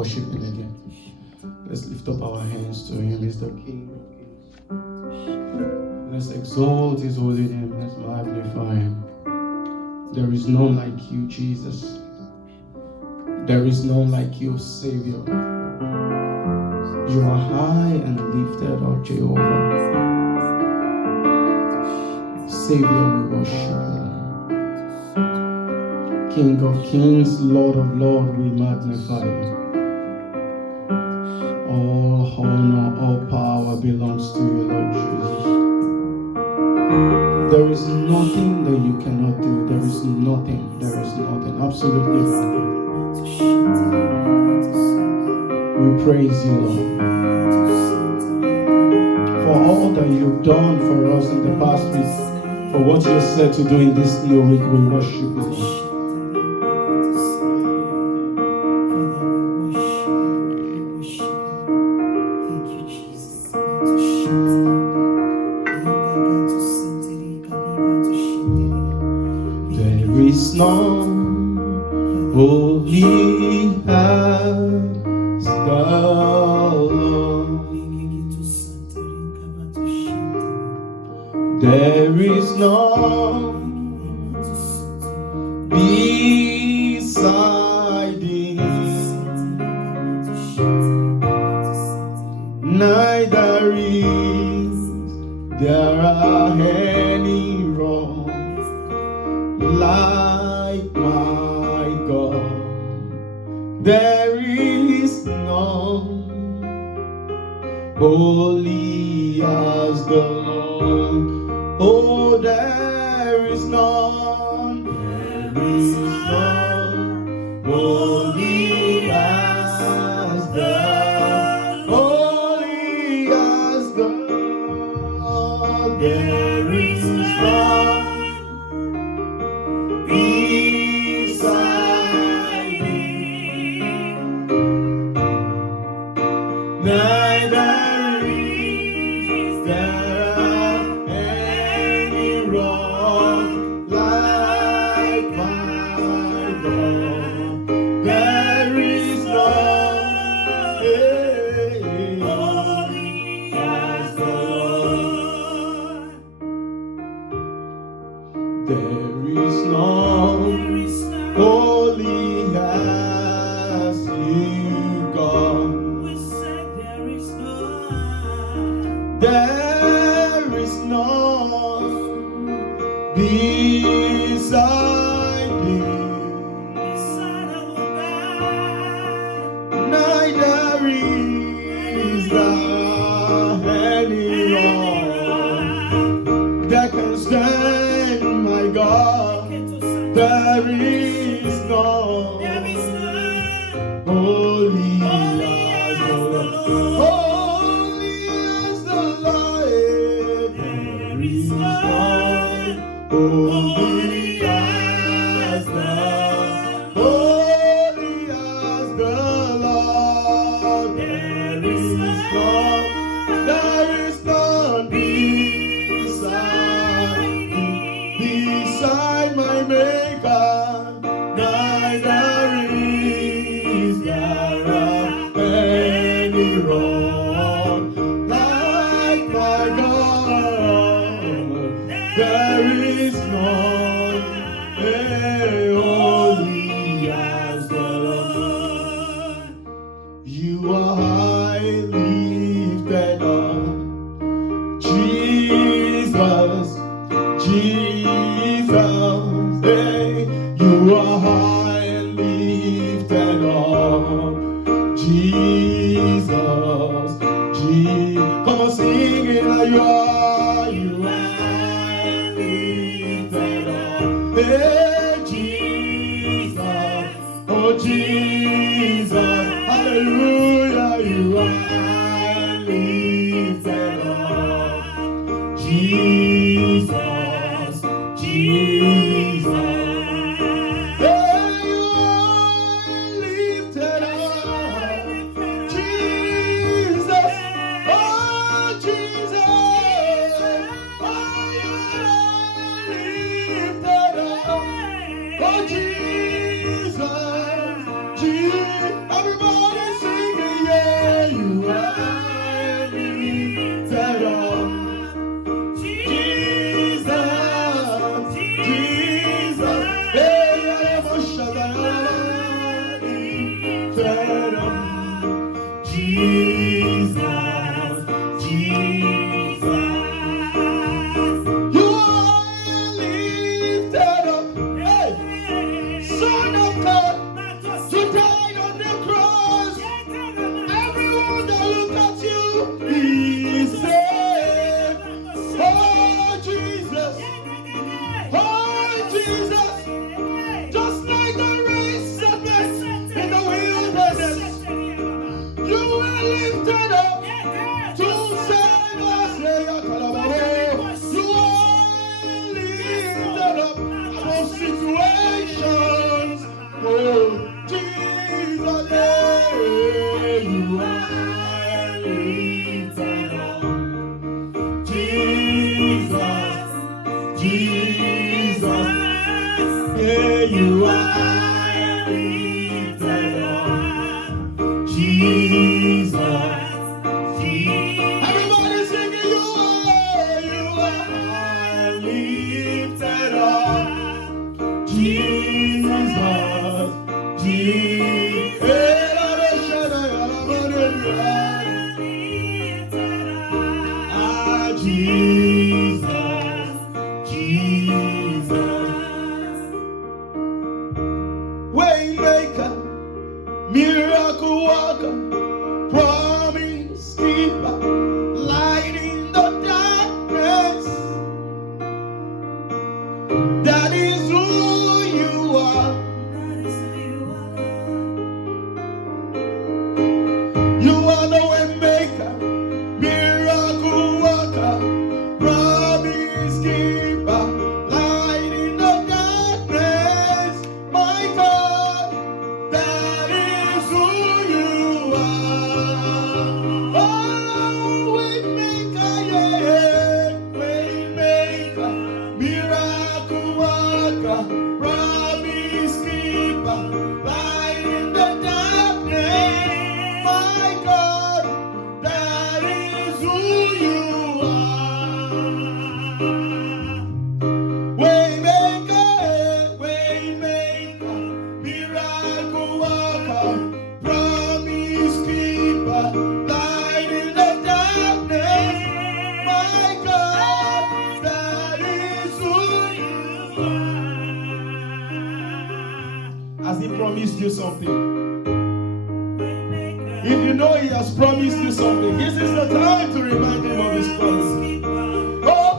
worship Him again. Let's lift up our hands to Him. He's the King of Kings. Let's exalt His holy name. Let's magnify Him. There is none like you, Jesus. There is none like you, Savior. You are high and lifted up, Jehovah. Savior, we worship you. King of kings, Lord of lords, we magnify you. All honor, all power belongs to you, Lord Jesus. There is nothing that you cannot do. There is nothing, absolutely nothing. We praise you, Lord, for all that you've done for us in the past week, for what you're set to do in this new week. We worship you, Lord. There is none holy as the Lord. There is none beside Him, neither is there any rock like my God. There is none holy as the Lord. Oh, there is none holy as the Lord. There is none beside Him, neither is there any rock like my God. There is none holy as the Lord. There is none holy as you, God. There is none beside Him, neither is there any rock that can stand, my God. There is none holy as the Lord. Holy as the Lord. There is none holy as the Lord. There is none beside my Maker. Neither is there any rock like my God. There is none holy as the Lord. You are high lifted up, Jesus, hey, you are high and lifted up, Jesus, come on, sing it like you are high and lifted up, hey, Jesus, oh Jesus, hallelujah, you are high and lifted up, Jesus. Everybody lifted up. Jesus, Jesus. You are lifted up. Hey, Son of God, you died on the cross. Everyone that look at you, he said, oh Jesus, oh Jesus. Just like the race serpent in the wilderness, you were lifted up to save us. You are lifted up above situations. Oh, Jesus, you are lifted up. Jesus, Jesus, you are lifted up. Jesus, Jesus. Everybody singing, you are lifted up. Jesus, Jesus. Jesus, Jesus. Waymaker, miracle worker, promise keeper, light in the darkness. That is who you are. You are the waymaker, miracle worker, promise keeper, light in the darkness. My God, that is who you are. Oh, waymaker, yeah, waymaker, miracle worker, promise keeper, light in the darkness. My God, that is who you are. Waymaker, waymaker, miracle worker, promise keeper, light in the darkness. My God, that is who you are. Has he promised you something? If you know he has promised you something, this is the time to remind him of his promise. Oh,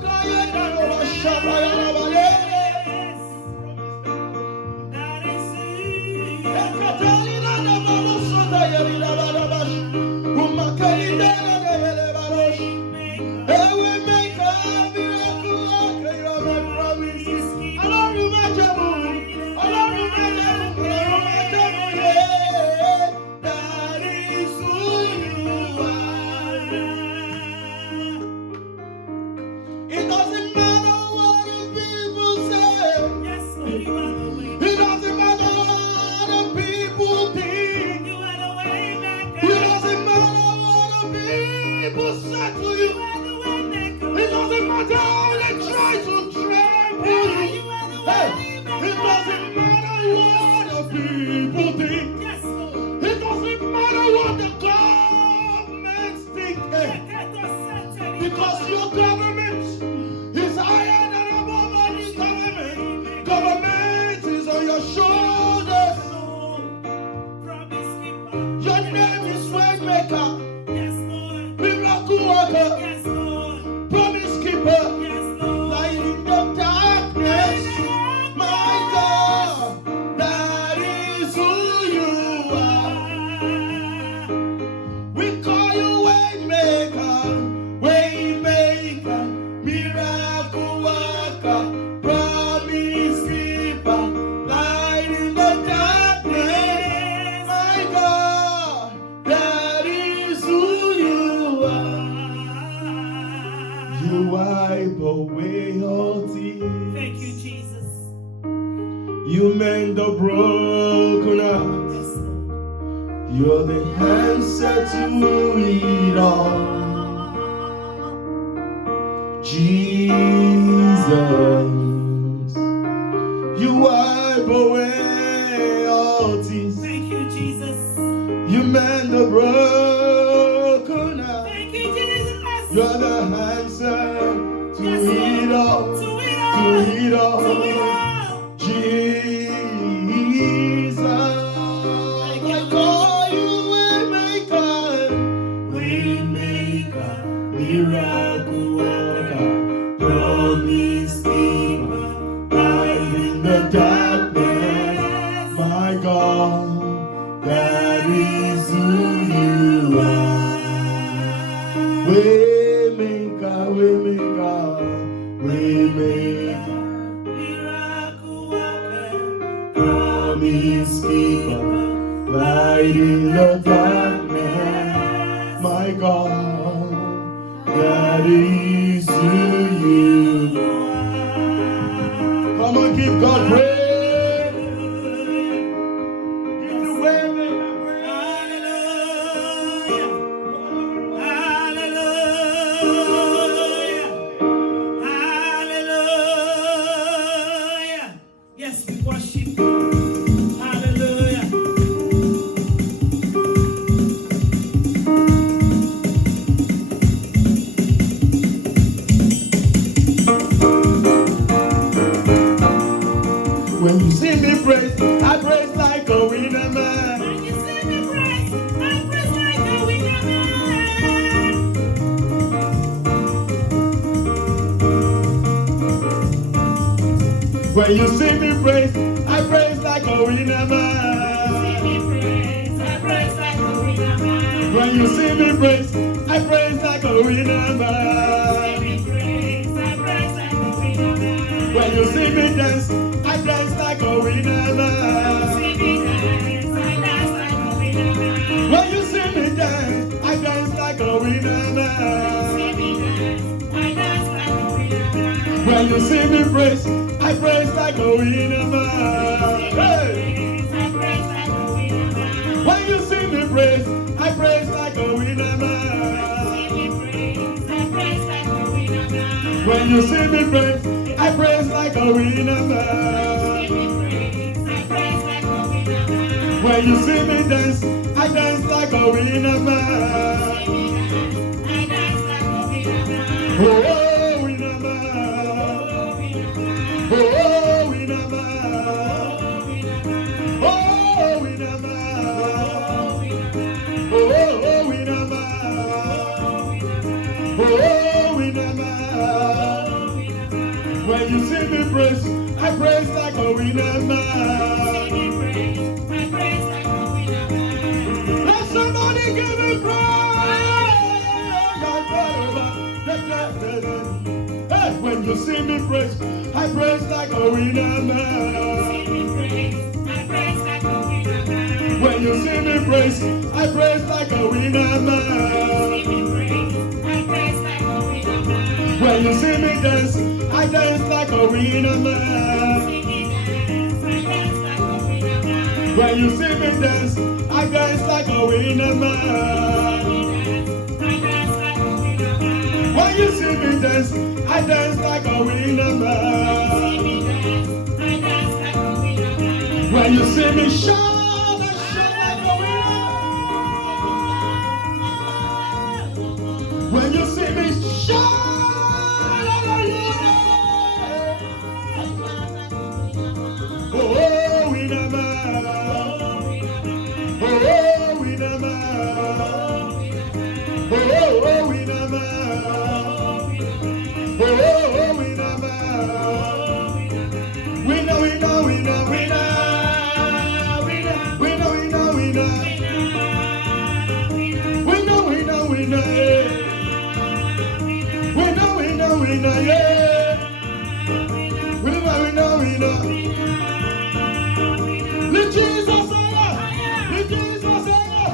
it doesn't matter what the people say. It doesn't matter what the people think. It doesn't matter what the people say to you. It doesn't matter how they try to trample you. Hey, it doesn't matter what the people think. It doesn't matter what the governments think. Hey, because your government is higher than above any government. Government is on your shoulders. Your name is Waymaker, miracle worker, promise keeper, light in the darkness. My God, that is who you are. We call you Waymaker, waymaker, miracle worker, promise keeper, light in the darkness. My God, that is who you are. You wipe away all tears. Thank you, Jesus. You mend the broken heart. You're the answer to it all. Jesus, you wipe away all tears. Thank you, Jesus. You mend the broken heart. Thank you, Jesus. You're the answer to Yes, it Lord. all. To it To all. it all. To it all. Jesus. I call you Waymaker, miracle worker, promise keeper, light in the darkness. My God, that is who you are. Waymaker, Miracle worker, promise keeper, light in the darkness. My God, that is who you are. Come on, give God praise. Give the Waymaker praise. Hallelujah. Hallelujah. Yes, we worship God. Hallelujah. When you see me praise, I praise like a winner man. When you see me praise, I praise like a winner man. When you see me praise, I praise like a winner man. When you see me praise, I praise like a winner man. When you see me dance, I dance like a winner man. When you see me dance, I dance like a winner man. When you see me praise, I praise like a winner man. Hey! When you see me praise, I praise like a winner man. When you see me praise, I praise like a winner man. When you see me dance, I dance like a winner man. Oh, winner man. Oh, winner man. Oh, winner man. Oh, winner man. Oh, winner man. When you see me praise, I praise like a winner man. Let somebody give me praise. Hey, when you see me praise, I praise like a winner man. When you see me praise, I praise like a winner man. When you see me dance, I dance like a winner man. When you see me dance, I dance like a winner man. When you see me dance, I dance like a winner man. When you see me shout, I shout like a winner. When you see me shout, oh, winner man. Oh, winner man. Oh, winner man. Oh, winner man. Winner, winner, winner, winner. Winner, winner, winner, winner. Winner, winner, winner, yeah. Winner, winner, winner, yeah. Winner, winner, winner. Let Jesus higher. Let Jesus higher.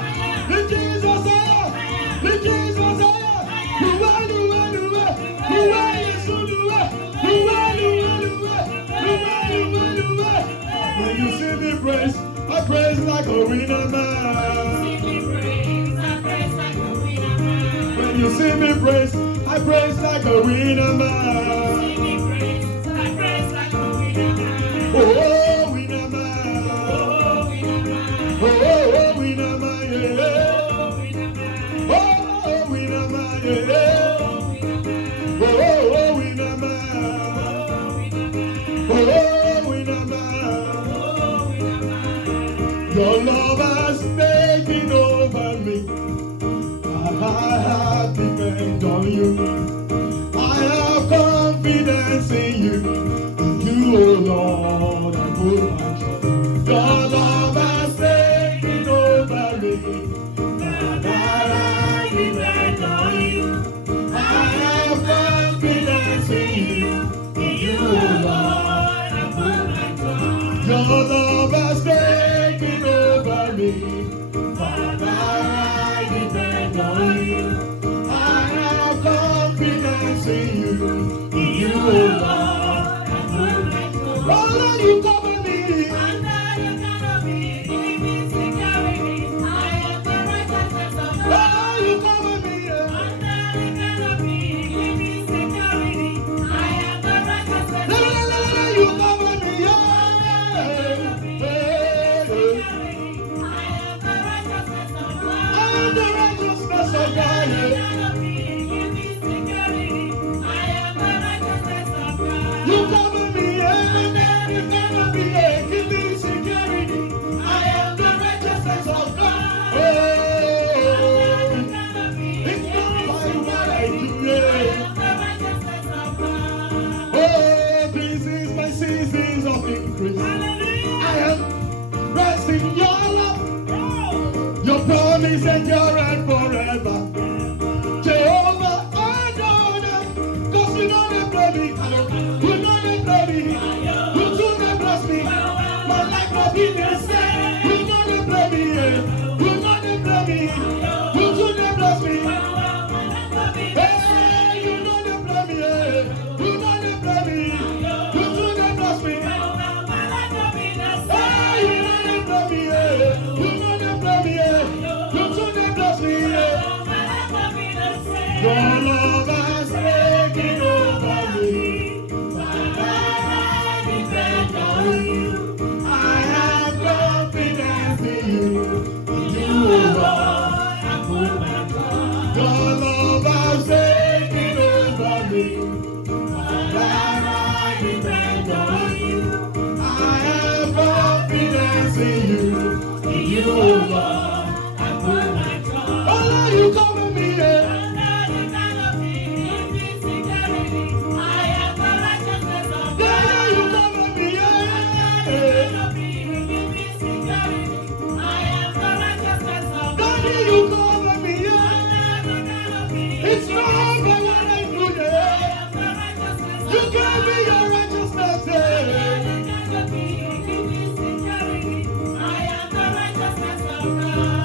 Let Jesus higher. Let Jesus higher. You are, you are, you are. You are, yes, you are. You are, you are, you are. You are, you are, you are. When you see me praise, I praise like a winner man. When you see me praise, I praise like a winner man. Oh, winner man. Oh, winner man, yeah. My heart depends on you. I have confidence in you. In you, oh Lord, I put my trust. Your love has taken over me. My heart depends on you. I have confidence in you. In you, oh Lord, I put my trust. Your love has taken over me. My heart depends on you. I have confidence in you. In you, oh Lord, I put my trust. Oh Lord, you cover me. Under your canopy, give me security. I am the righteousness of God. Oh, you cover me. Under the canopy, give me security. I am the righteousness of God. You cover me. I am the righteousness of God. You cover me, and you cover me, give me security. I am the righteousness of God. Oh, it's not by what I do. Oh, this is my seasons of increase. I am resting in your love. Your promise endureth forever. Jehovah, I know that. Cause you know they play me. You know they play me. You do they bless me. My life will be the same. You know they play me. You know they play me. You do they bless me. Hey, you know they play me. You know they play me. You do they bless me. Hey, you know they play me. You know they play me. You do they bless me. Your love has taken over me. My heart depends on you. I have confidence in you. In you, Lord, I put my trust. Your love has taken over me. My heart depends on you. I have confidence in you. In you, Lord, I put my trust. Oh Lord, you cover me. It's not by what I do. You gave me your righteousness.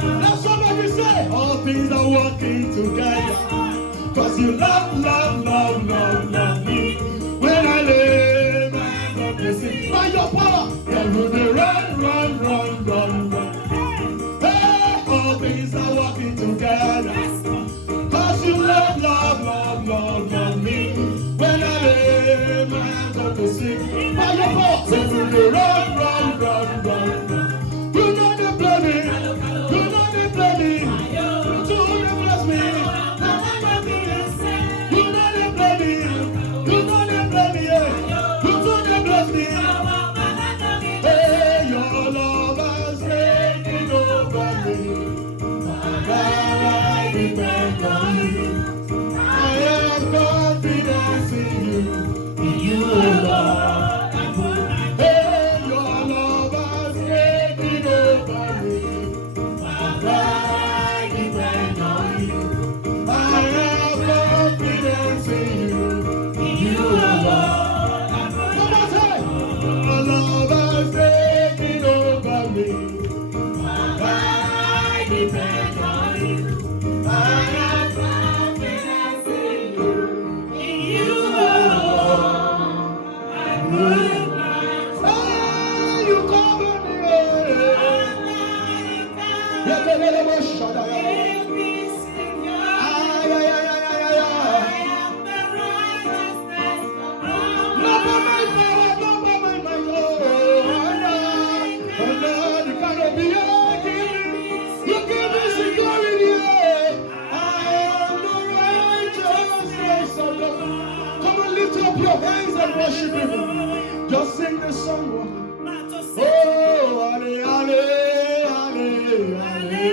Now somebody say, all things are working together. Cause you love me. When I lay my hands on the sea, by your power, then will they run. Hey, all things are working together. Cause you love me. When I lay my hands on the sea, by your power, then will they run. You know they play me. You know they play me. You do they bless me. You know they play me. You know they play me. You do they bless me. Hey, your love has taken over me. My life depends on you. I have confidence in you. In you, Lord, I put my trust. Hey, your love has taken over me. My life depends on you. I have confidence in you. In you, Lord, I put my trust. Your love has taken over me. My life depends on you. I have confidence in you. In you, Lord, I put my trust. Hey, you cover me. Give me security. worship Him. Just sing the song. Oh, ale, ale, ale, ale,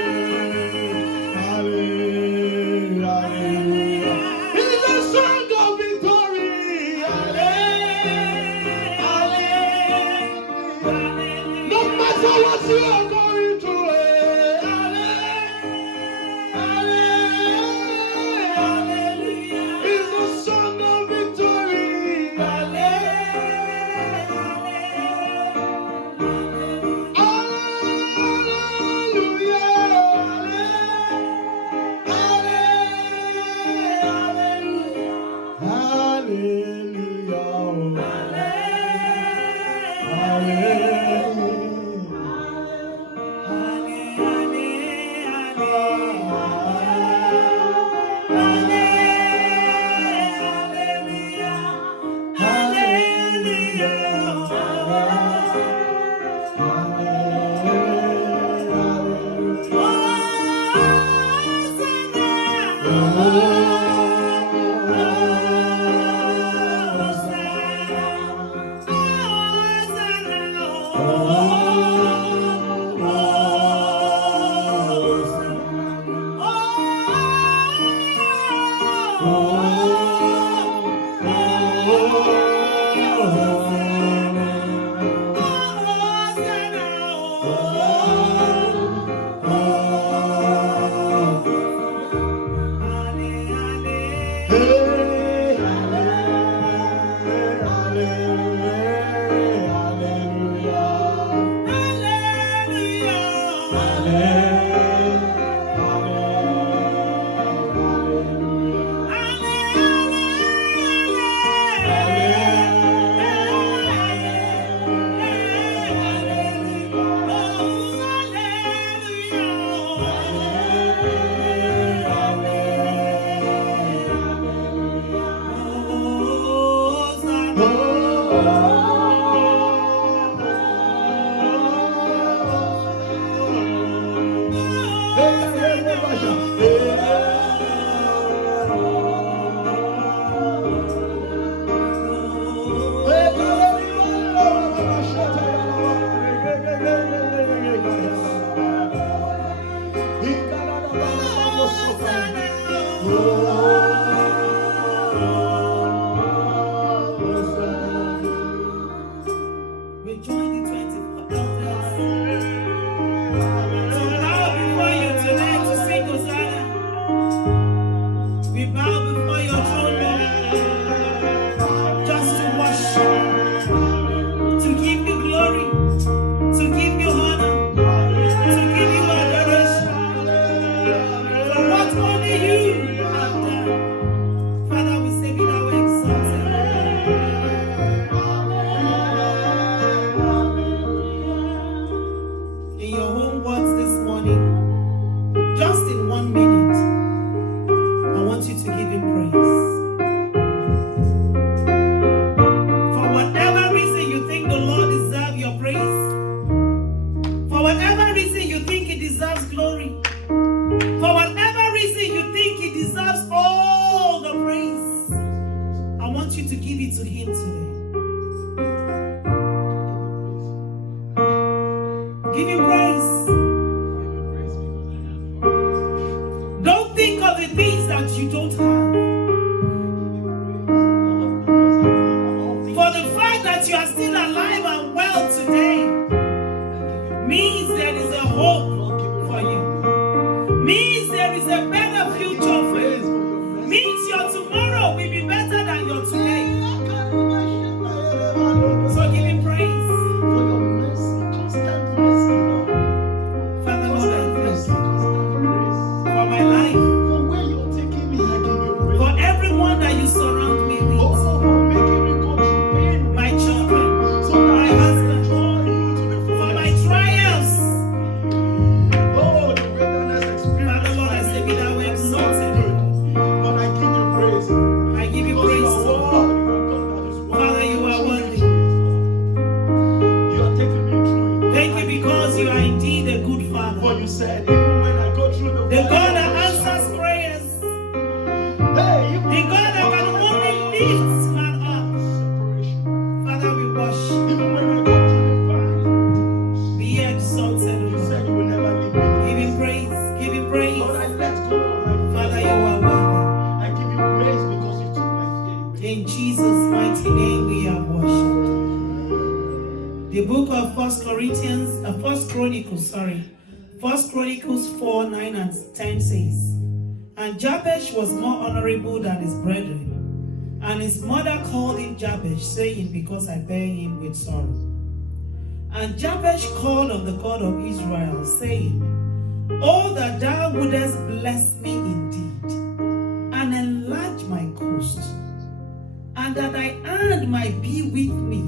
We join the 24 elders to bow before you tonight to sing Hosanna. We bow before your throne, Lord, just to worship, to give you glory, to give you honor, to give you adoration for what only you have done. Father, we say be thou exalted. In your own words this morning, just in 1 minute, I want you to give him praise. For whatever reason you think the Lord deserves your praise, for whatever reason you think he deserves glory, for whatever reason you think he deserves all the praise, I want you to give it to him today. Give him praise. Don't think of the things that you don't have. For the fact that you are still alive and well today means there is a hope for you. Means there is a better future for you. Means your tomorrow will be better than your today. So give him praise. Father, Lord, I thank you for my life, for everyone that you surround me with, my children, my husband, for my trials. Father, Lord, I say be thou exalted. I give you praise. Father, you are worthy. Thank you because you are indeed a good Father. For you said, even when I go through The God that answers prayers. The God that can only lift man up. Father, we worship. even when I go through the fire, Be exalted, you Lord. said you will never leave me. Give him praise. Give him praise. Lord, I let go of my Father, you fear. are worthy. I give you praise because you took my fear away. In Jesus' mighty name we have worshipped. The book of First Chronicles 4, 9 and 10 says, And Jabesh was more honorable than his brethren, and his mother called him Jabesh, saying, Because I bear him with sorrow. And Jabesh called on the God of Israel, saying, Oh, that thou wouldest bless me indeed, and enlarge my coast, and that thy hand might be with me,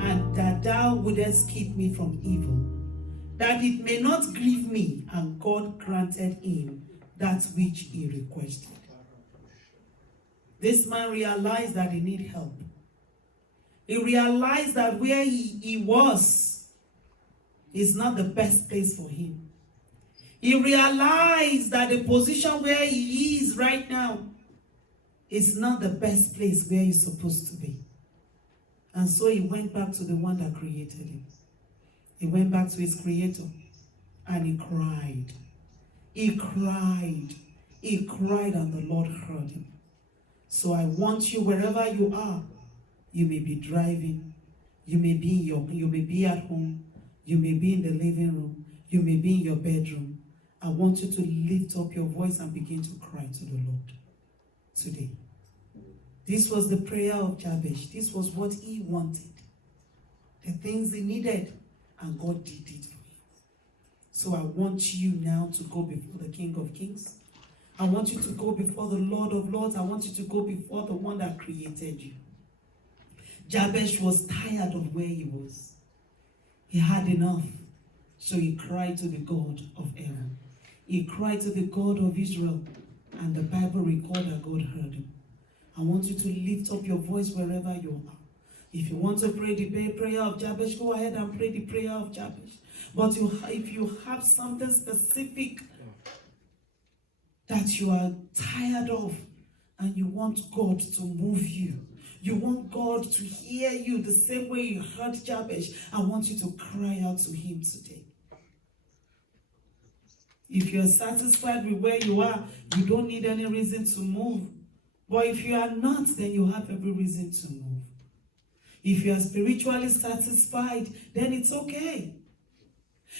and that thou wouldest keep me from evil, that it may not grieve me. And God granted him that which he requested. This man realized that he needed help. He realized that where he was is not the best place for him. He realized that the position where he is right now is not the best place where he's supposed to be. And so he went back to the one that created him. He went back to his creator and he cried. He cried. He cried and the Lord heard him. So I want you, wherever you are, you may be driving, you may be at home, you may be in the living room, you may be in your bedroom. I want you to lift up your voice and begin to cry to the Lord today. This was the prayer of Jabesh. This was what he wanted. The things he needed, and God did it for him. So I want you now to go before the King of Kings. I want you to go before the Lord of Lords. I want you to go before the one that created you. Jabesh was tired of where he was. He had enough. So he cried to the God of heaven. He cried to the God of Israel. And the Bible records that God heard him. I want you to lift up your voice wherever you are. If you want to pray the prayer of Jabesh, go ahead and pray the prayer of Jabesh. But if you have something specific that you are tired of, and you want God to move you. You want God to hear you the same way you heard Jabez. I want you to cry out to him today. If you're satisfied with where you are, you don't need any reason to move. But if you are not, then you have every reason to move. If you are spiritually satisfied, then it's okay.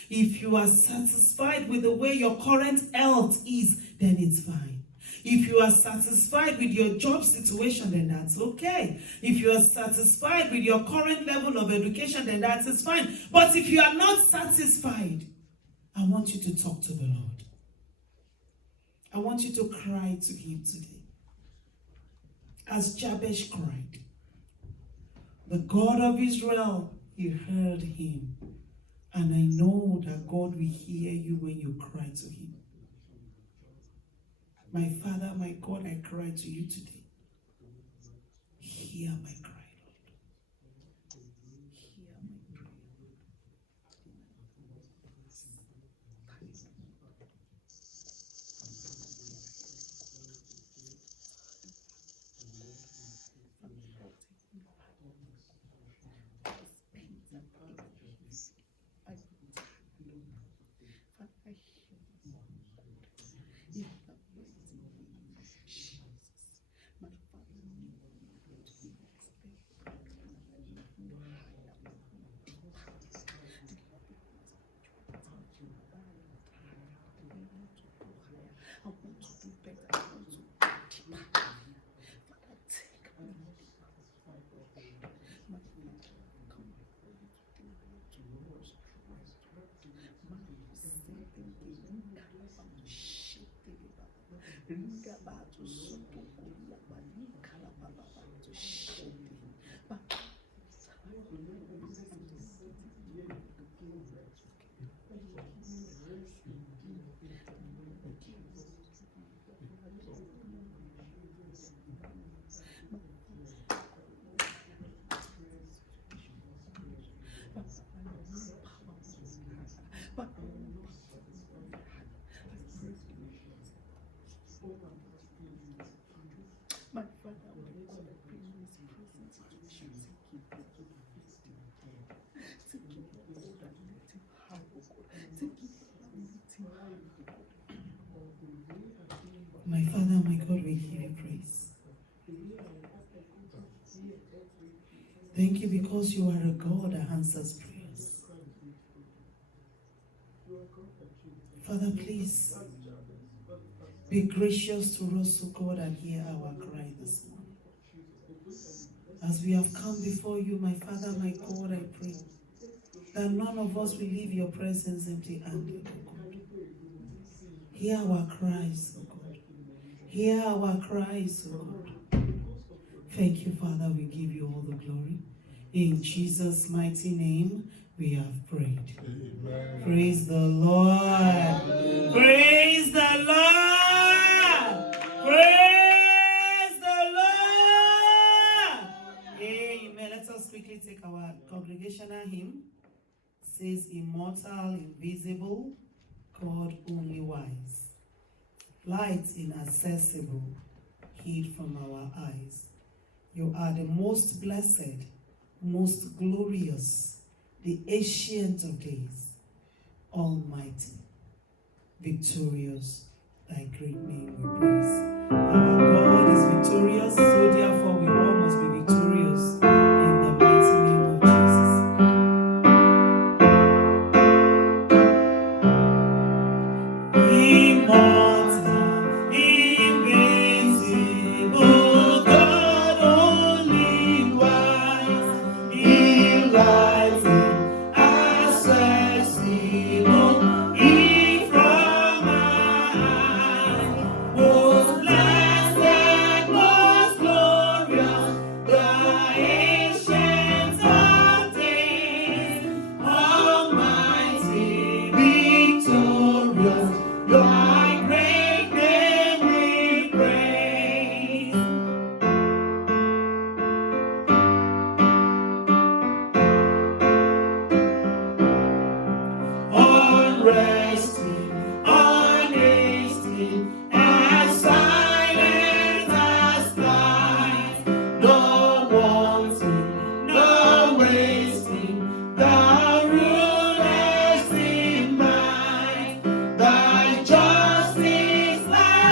If you are satisfied with the way your current health is, then it's fine. If you are satisfied with your job situation, then that's okay. If you are satisfied with your current level of education, then that is fine. But if you are not satisfied, I want you to talk to the Lord. I want you to cry to him today. As Jabez cried, the God of Israel, he heard him. And I know that God will hear you when you cry to him. My Father, my God, I cry to you today. Hear my cry, Lord. Hear my prayer. My Father, my God, we give you praise. Thank you because you are a God that answers prayers. Father, please be gracious to us, O God, and hear our cry this morning. As we have come before you, my Father, my God, I pray that none of us will leave your presence empty-handed, O God. Hear our cries, O God. Hear our cries, O God. Thank you, Father. We give you all the glory. In Jesus' mighty name, we have prayed. Amen. Praise the Lord. Praise the Lord. Praise the Lord. Amen. Let us quickly take our congregational hymn. It says, immortal, invisible, God only wise. Light inaccessible, hid from our eyes. You are the most blessed, most glorious, the ancient of days, almighty, victorious, thy great name we praise. Our God is victorious, so therefore we all must be victorious in the mighty name of Jesus. Immortal, invisible, God only wise, enlightened, accessible, he from our eyes, most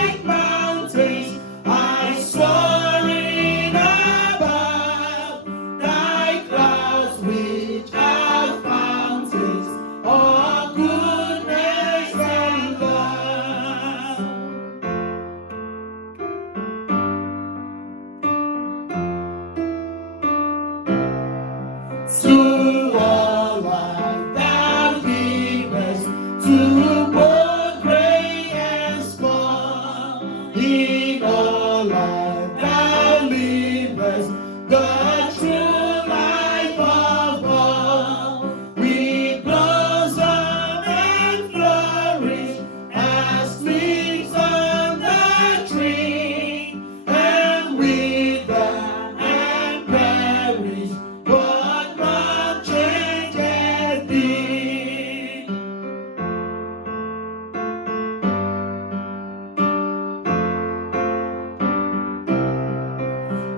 like mountains are soaring above, thy clouds which are fountains of goodness and love. To all art thou givest, to both great and small, in all art thou livest, the true life of all. We blossom and flourish as leaves on the tree, and wither and perish, but not changeth thee.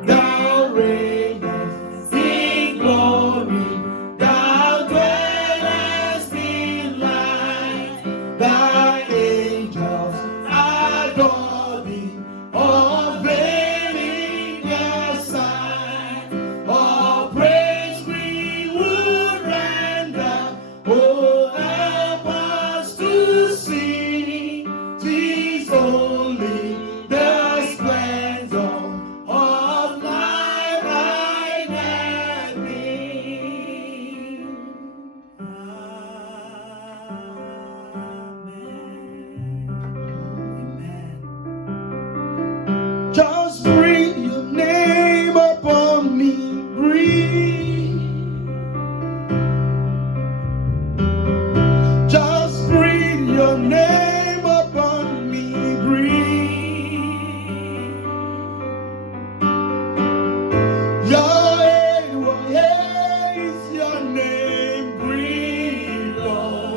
Thou reignest in glory, thou dwellest in light, thy angels adore thee, unveiling their sight. All praise we would render, oh, help us to see, 'tis only the splendor of life I have been. Amen. Just breathe your name upon me, breathe. Just breathe your name upon me, breathe. Yahweh is your name, breathe, Lord.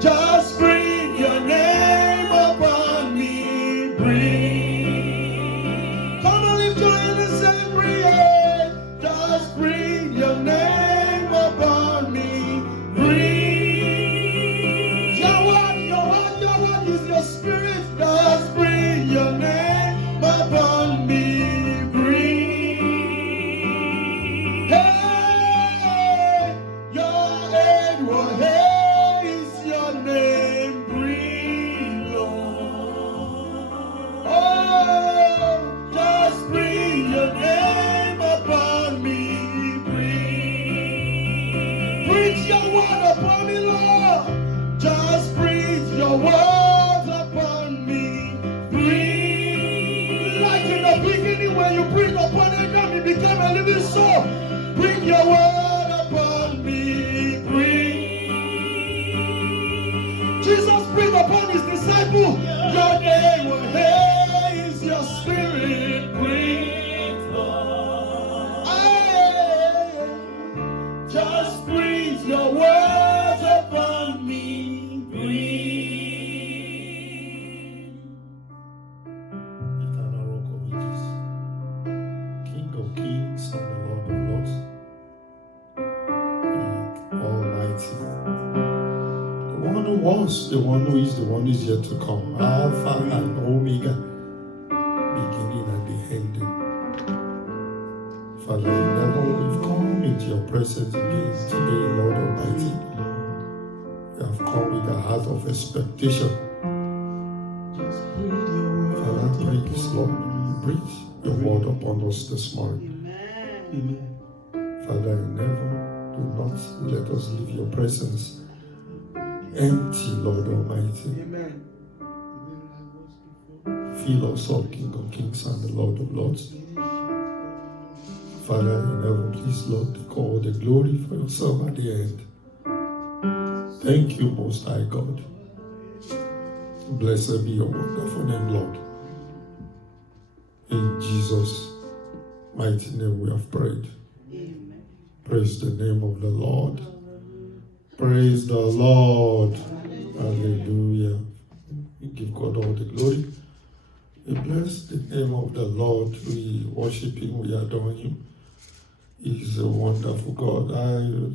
Just breathe your name upon me, breathe. Come on, lift your hand and say, breathe. Just breathe your name upon me, breathe. Your word is your spirit. Just breathe your name upon me, breathe. Hey, Yahweh is your name, breathe, Lord. Oh, just breathe your name upon me, breathe. Breathe your word upon me, Lord. Just breathe your words upon me, breathe. Like in the beginning when you breathe upon Abraham, he became a living soul. Breathe your word upon me, breathe. Jesus breathed upon his disciple. Your name will is your spirit, breathe, Lord. Aye. Just breathe your words upon me, breathe. Eternal Rock of Ages, King of Kings and the Lord of Lords, the Almighty, the one who was, the one who is, the one who is yet to come, Alpha and Omega, beginning and the ending. Father in heaven, we've come into your presence again today, Lord Almighty. We have come with a heart of expectation. Just breathe your word Father, please, upon Lord, me. breathe your word upon us this morning. Amen. Amen. Father in heaven, do not let us leave your presence empty, Lord Almighty. Amen. Fill us up, King of Kings and the Lord of Lords. Father in heaven, please, Lord, take all the glory for yourself at the end. Thank you, Most High God. Blessed be your wonderful name, Lord. In Jesus' mighty name we have prayed. Amen. Praise the name of the Lord. Praise the Lord. Hallelujah. We give God all the glory. We bless the name of the Lord. We worship Him. We adore Him. He's a wonderful God.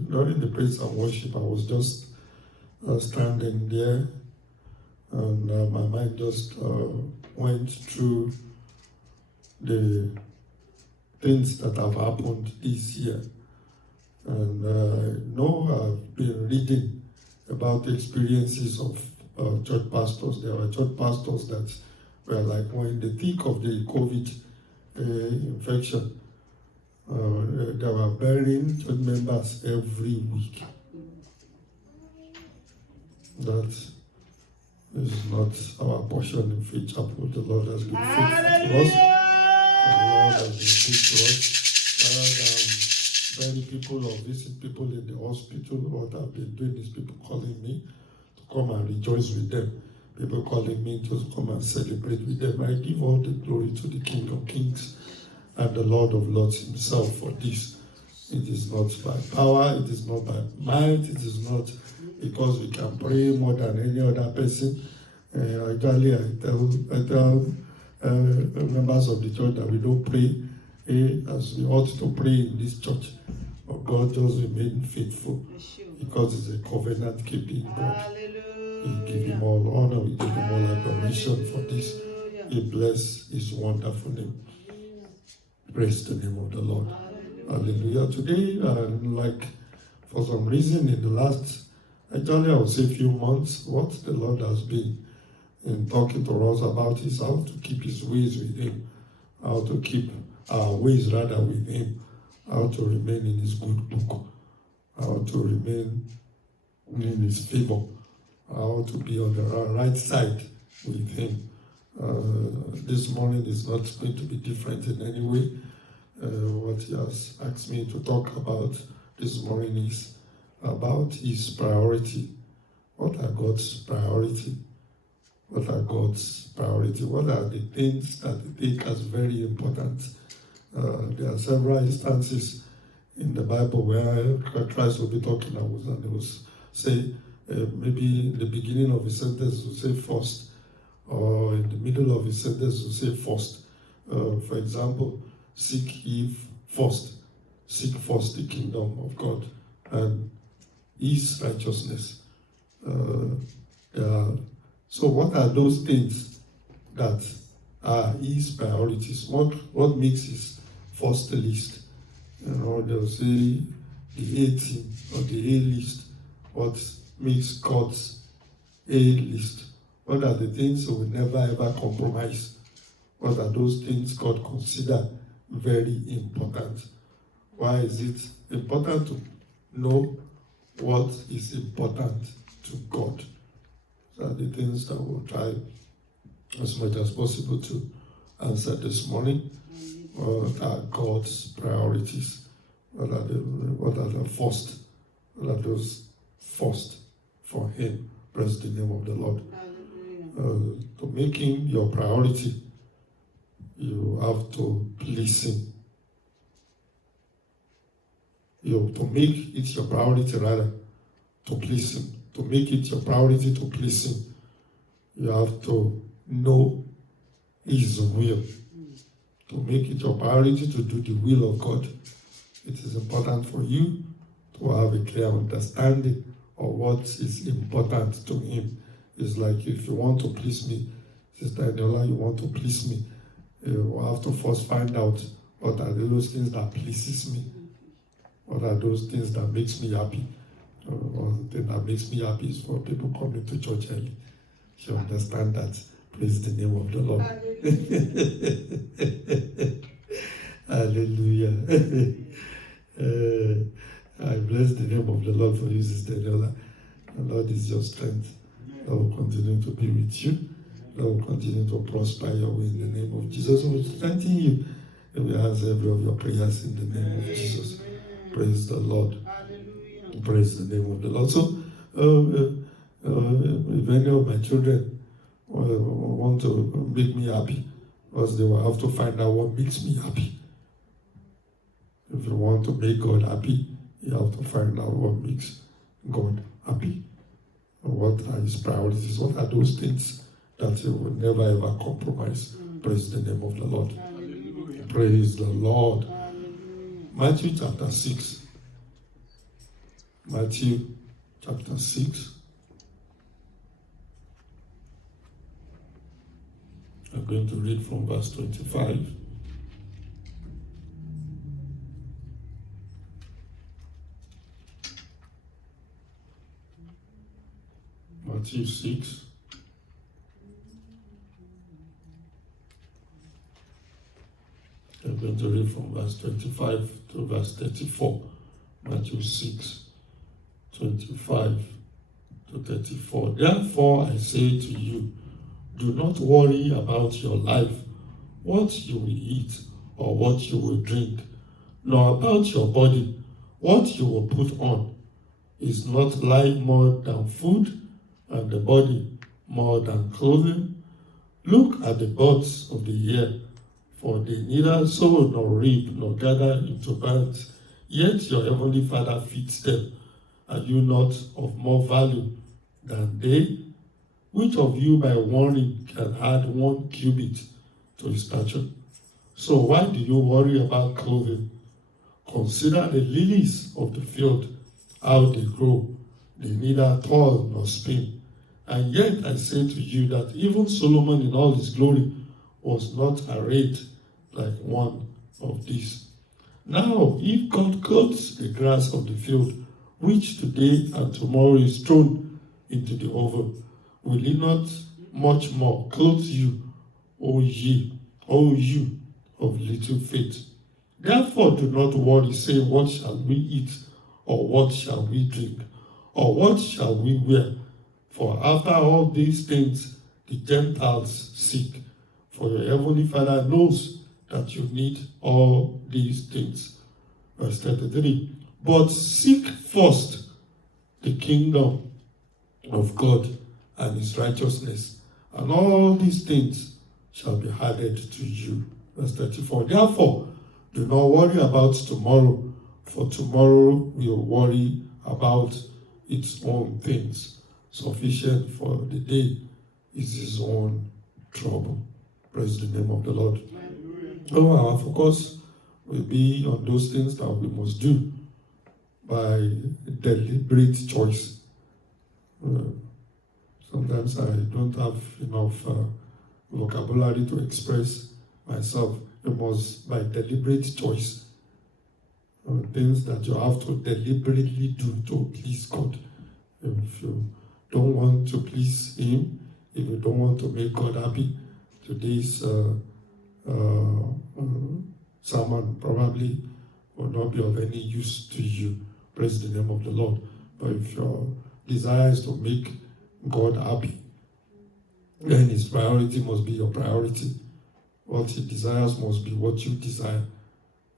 During the praise and worship, I was just standing there And my mind just went through the things that have happened this year. And I know I've been reading about the experiences of church pastors. There were church pastors that were like in the thick of the COVID infection. They were burying church members every week. That is not our portion in Faith Chapel. The Lord has been faithful to us. The Lord has been good to us. Bury people or visit people in the hospital. What I've been doing is people calling me to come and rejoice with them. People calling me to come and celebrate with them. I give all the glory to the King of Kings and the Lord of Lords himself for this. It is not by power, it is not by might, it is not because we can pray more than any other person. Actually, I tell members of the church that we don't pray as we ought to pray in this church. But God just remain faithful because it's a covenant-keeping God. We give him all honor, we give him all adoration for this. He bless his wonderful name. Praise the name of the Lord. Hallelujah. Today, for some reason in the last, actually I would say few months, what the Lord has been in talking to us about is how to keep his ways with him, how to keep our ways rather with him, how to remain in his good book, how to remain in his favor, how to be on the right side with him. This morning is not going to be different in any way. What he has asked me to talk about this morning is about his priority. What are God's priority? What are God's priority? What are the things that they take as very important? There are several instances in the Bible where Christ will be talking and he will say, maybe in the beginning of his sentence will say first, or in the middle of his sentence will say first. For example, seek ye first. Seek first the kingdom of God and his righteousness. So what are those things that are his priorities? What makes his first list? They'll say the A team or the A list. What makes God's A list? What are the things that will never ever compromise? What are those things God consider very important? Why is it important to know what is important to God? Those are the things that we'll try as much as possible to answer this morning. What are God's priorities? What are the first? What are those first for him? Praise the name of the Lord. To make him your priority, you have to please him. You have to make it your priority rather to please him. To make it your priority to please him, you have to know his will. To make it your priority to do the will of God, it is important for you to have a clear understanding of what is important to him. It's like if you want to please me, Sister Eniola, you want to please me, you have to first find out what are those things that pleases me. What are those things that makes me happy? One thing that makes me happy is for people coming to church early. You understand that. Praise the name of the Lord. Hallelujah. I bless the name of the Lord for you, Sister Eniola. The Lord is your strength. Lord will continue to be with you. Lord will continue to prosper your way in the name of Jesus. We will strengthen you. And we answer every of your prayers in the name of Jesus. Praise the Lord. Praise the name of the Lord. So, if any of my children want to make me happy, because they will have to find out what makes me happy. If you want to make God happy, you have to find out what makes God happy. What are his priorities? What are those things that he will never ever compromise? Praise the name of the Lord. Hallelujah. Praise the Lord. Hallelujah. Matthew chapter 6. Matthew chapter 6. I'm going to read from verse 25. Matthew 6. I'm going to read from verse 25 to verse 34. Matthew 6, 25 to 34. Therefore I say to you, do not worry about your life, what you will eat or what you will drink, nor about your body, what you will put on. Is not life more than food, and the body more than clothing? Look at the birds of the air, for they neither sow nor reap nor gather into barns, yet your heavenly Father feeds them. Are you not of more value than they? Which of you by worrying can add 1 cubit to his stature? So why do you worry about clothing? Consider the lilies of the field, how they grow. They neither toil nor spin. And yet I say to you that even Solomon in all his glory was not arrayed like one of these. Now, if God clothes the grass of the field, which today and tomorrow is thrown into the oven, will he not much more clothe you, O you of little faith? Therefore do not worry, saying, what shall we eat, or what shall we drink, or what shall we wear? For after all these things the Gentiles seek. For your heavenly Father knows that you need all these things. Verse 33. But seek first the kingdom of God and his righteousness, and all these things shall be added to you. Verse 34. Therefore, do not worry about tomorrow, for tomorrow will worry about its own things. Sufficient for the day is his own trouble. Praise the name of the Lord. So our focus will be on those things that we must do by deliberate choice. Sometimes I don't have enough vocabulary to express myself. It must by deliberate choice. Things that you have to deliberately do to please God. If you don't want to please him, if you don't want to make God happy, today's sermon probably will not be of any use to you. Praise the name of the Lord. But if your desire is to make God happy, then his priority must be your priority. What he desires must be what you desire.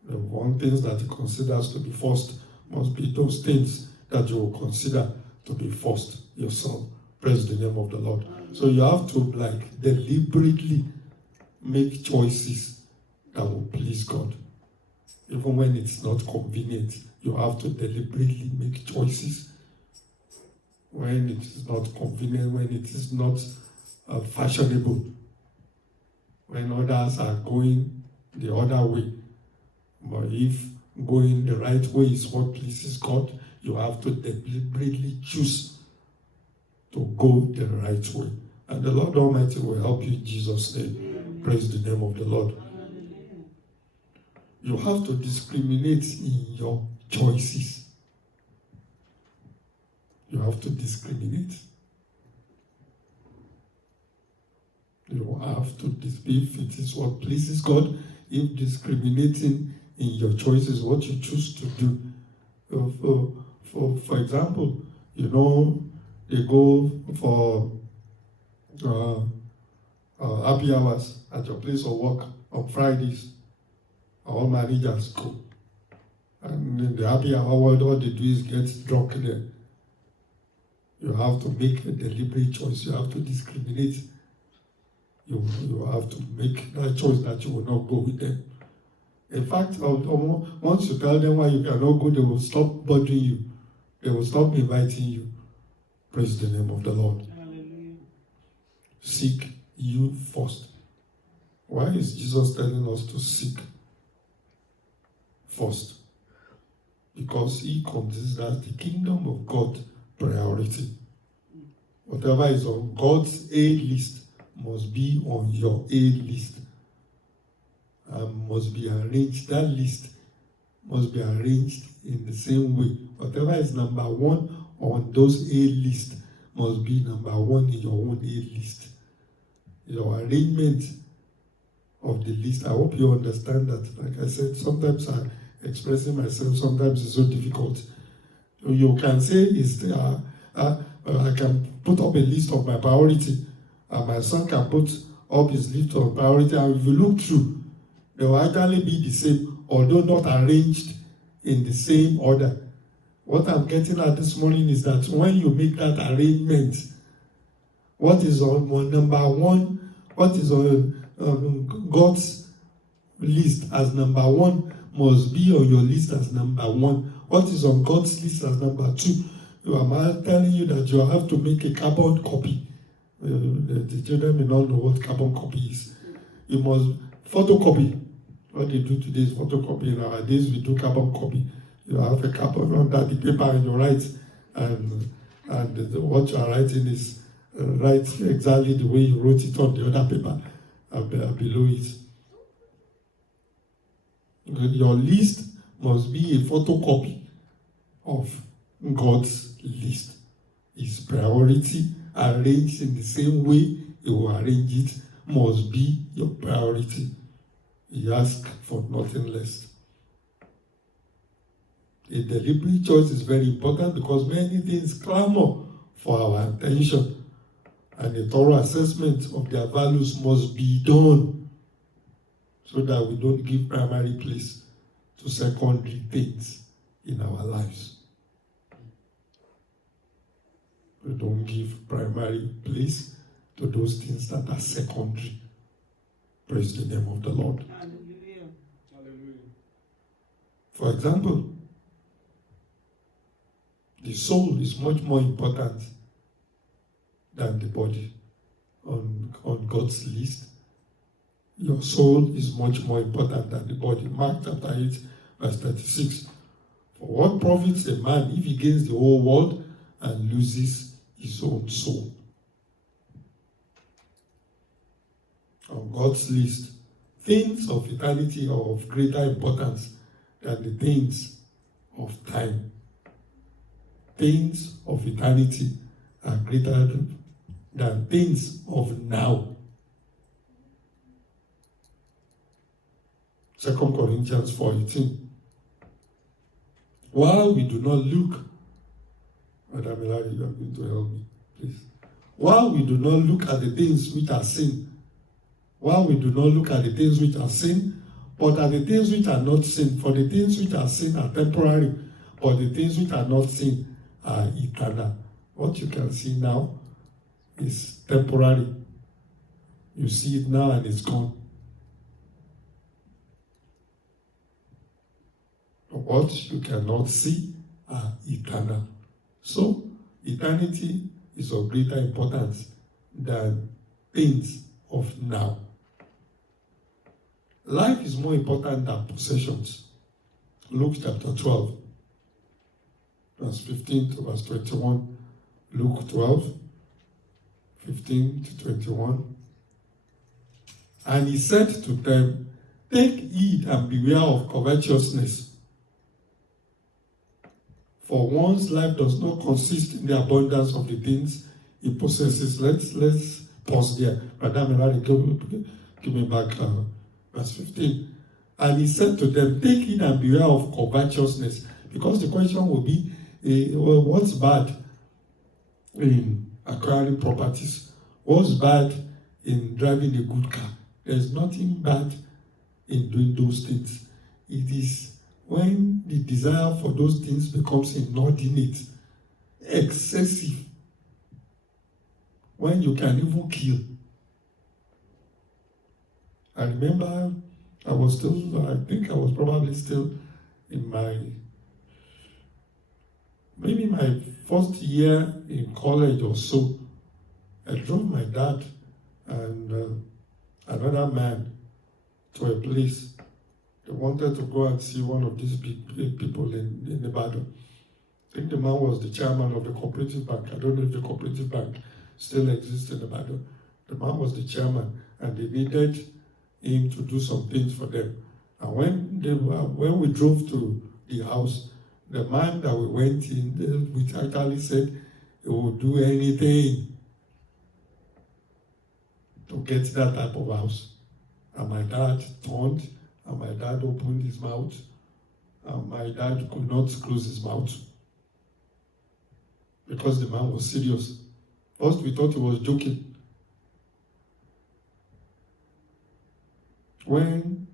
The one things that he considers to be first must be those things that you will consider to be first yourself. Praise the name of the Lord. So you have to deliberately make choices that will please God. Even when it's not convenient, you have to deliberately make choices. When it is not convenient, when it is not fashionable, when others are going the other way. But if going the right way is what pleases God, you have to deliberately choose to go the right way. And the Lord Almighty will help you in Jesus' name. Praise the name of the Lord. You have to discriminate in your choices. You have to discriminate. You have to if it is what pleases God, if discriminating in your choices what you choose to do. For example, they go for happy hours at your place of work on Fridays. All managers go. And in the happy hour world, all they do is get drunk there. You have to make a deliberate choice. You have to discriminate. You have to make that choice that you will not go with them. In fact, once you tell them why you cannot go, they will stop bothering you. They will stop inviting you. Praise the name of the Lord. Hallelujah. Seek you first. Why is Jesus telling us to seek first? Because he considers the kingdom of God priority. Whatever is on God's A list must be on your A list and must be arranged. That list must be arranged in the same way. Whatever is number one on those A list must be number one in your own A list. Your arrangement of the list. I hope you understand that. Like I said, sometimes I'm expressing myself, sometimes it's so difficult. You can say I can put up a list of my priority, and my son can put up his list of priority, and if you look through, they will actually be the same, although not arranged in the same order. What I'm getting at this morning is that when you make that arrangement, what is on number one, what is on God's list as number one must be on your list as number one. What is on God's list as number two? I'm telling you that you have to make a carbon copy. The children may not know what carbon copy is. You must photocopy. What they do today is photocopy. Nowadays we do carbon copy. You have a carbon under the paper and you write, and what you are writing is write exactly the way you wrote it on the other paper below it. Your list must be a photocopy of God's list. His priority arranged in the same way He will arrange it must be your priority. He asks for nothing less. A deliberate choice is very important because many things clamor for our attention, and a thorough assessment of their values must be done so that we don't give primary place to secondary things in our lives. We don't give primary place to those things that are secondary. Praise the name of the Lord. Hallelujah. For example, the soul is much more important than the body on God's list. Your soul is much more important than the body. Mark chapter 8, verse 36. For what profits a man if he gains the whole world and loses his own soul? On God's list, things of eternity are of greater importance than the things of time. Things of eternity are greater than things of now. 2 Corinthians 4:18. While we do not look, Madam Hilary, you are going to help me, please. While we do not look at the things which are sin, but at the things which are not sin, for the things which are sin are temporary, but the things which are not sin are eternal. What you can see now is temporary. You see it now and it's gone. But what you cannot see are eternal. So, eternity is of greater importance than things of now. Life is more important than possessions. Luke chapter 12, verse 15 to verse 21. Luke 12, 15 to 21. And he said to them, take heed and beware of covetousness. For one's life does not consist in the abundance of the things he possesses. Let's pause there. Madam Hilary, give me back verse 15. And he said to them, take heed and beware of covetousness. Because the question will be, what's bad in acquiring properties? What's bad in driving a good car? There's nothing bad in doing those things. It is when the desire for those things becomes inordinate, excessive, when you can even kill. I remember I think I was probably still in maybe my first year in college or so. I drove my dad and another man to a place. They wanted to go and see one of these big people in Ibadan. I think the man was the chairman of the cooperative bank. I don't know if the cooperative bank still exists in Ibadan. The man was the chairman, and they needed him to do some things for them. And when we drove to the house, the man that we went in, we actually said he would do anything to get that type of house. And my dad turned, and my dad opened his mouth, and my dad could not close his mouth because the man was serious. First, we thought he was joking. When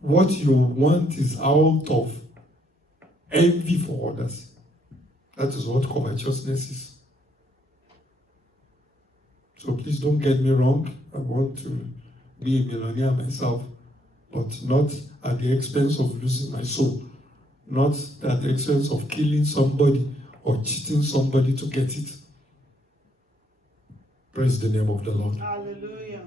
what you want is out of envy for others, that is what covetousness is. So please don't get me wrong. I want to be a millionaire myself, but not at the expense of losing my soul, not at the expense of killing somebody or cheating somebody to get it. Praise the name of the Lord. Hallelujah.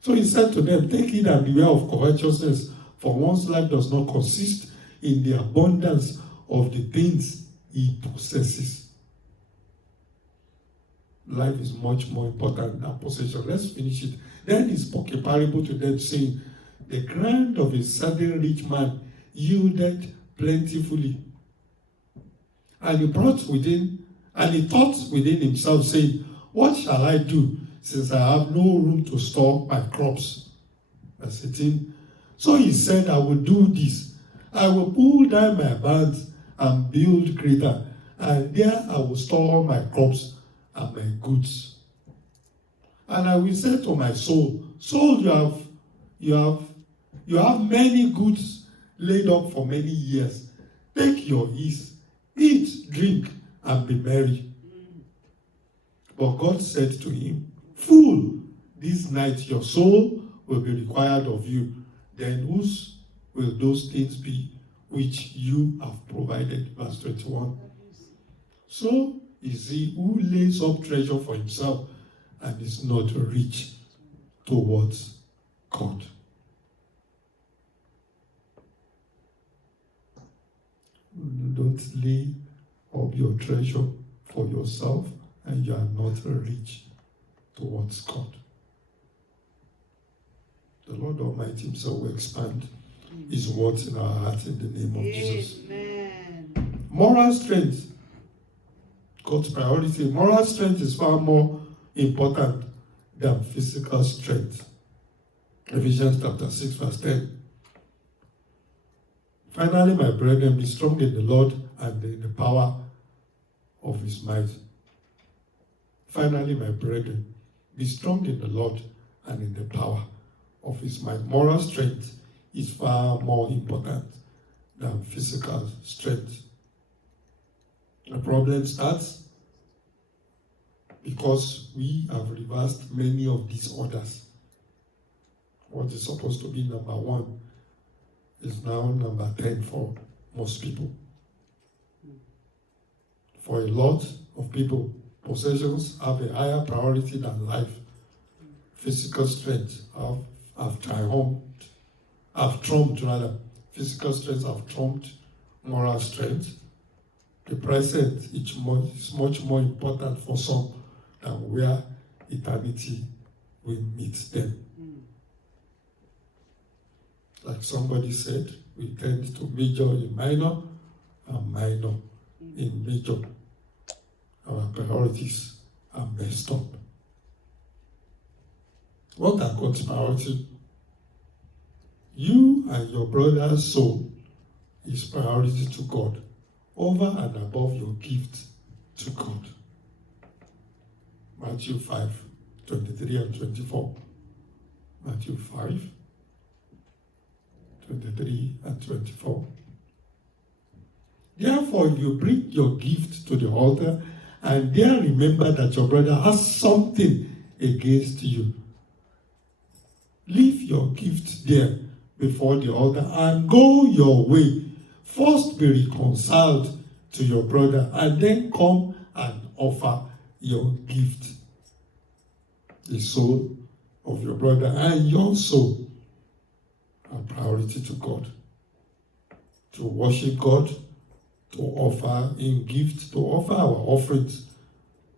So he said to them, take heed and beware of covetousness, for one's life does not consist in the abundance of the things he possesses. Life is much more important than possession. Let's finish it. Then he spoke a parable to them, saying, the ground of a certain rich man yielded plentifully. And he thought within himself, saying, what shall I do, since I have no room to store my crops? Verse 18. So he said, I will do this. I will pull down my barns and build greater, and there I will store my crops and my goods. And I will say to my soul, soul, you have many goods laid up for many years. Take your ease, eat, drink, and be merry. But God said to him, fool, this night your soul will be required of you. Then whose will those things be which you have provided? Verse 21. So is he who lays up treasure for himself and is not rich towards God. Don't lay up your treasure for yourself and you are not rich towards God. The Lord Almighty himself will expand his words in our hearts in the name of Jesus. Amen. Moral strength. God's priority. Moral strength is far more important than physical strength. Ephesians chapter 6 verse 10. Finally, my brethren, be strong in the Lord and in the power of his might. Finally, my brethren, be strong in the Lord and in the power of his might. Moral strength is far more important than physical strength. The problem starts because we have reversed many of these orders. What is supposed to be number 1 is now number 10 for most people. For a lot of people, possessions have a higher priority than life. Physical strength have trumped physical strength have trumped moral strength. The present is much more important for some than where eternity will meet them. Like somebody said, we tend to major in minor and minor in major. Our priorities are messed up. What are God's priorities? You and your brother's soul is priority to God, over and above your gift to God. Matthew 5, 23 and 24. Matthew 5, 23 and 24. Therefore, if you bring your gift to the altar, and there remember that your brother has something against you, leave your gift there before the altar and go your way. First be reconciled to your brother and then come and offer your gift. The soul of your brother and your soul are priority to God. To worship God to offer in gift, to offer our offerings,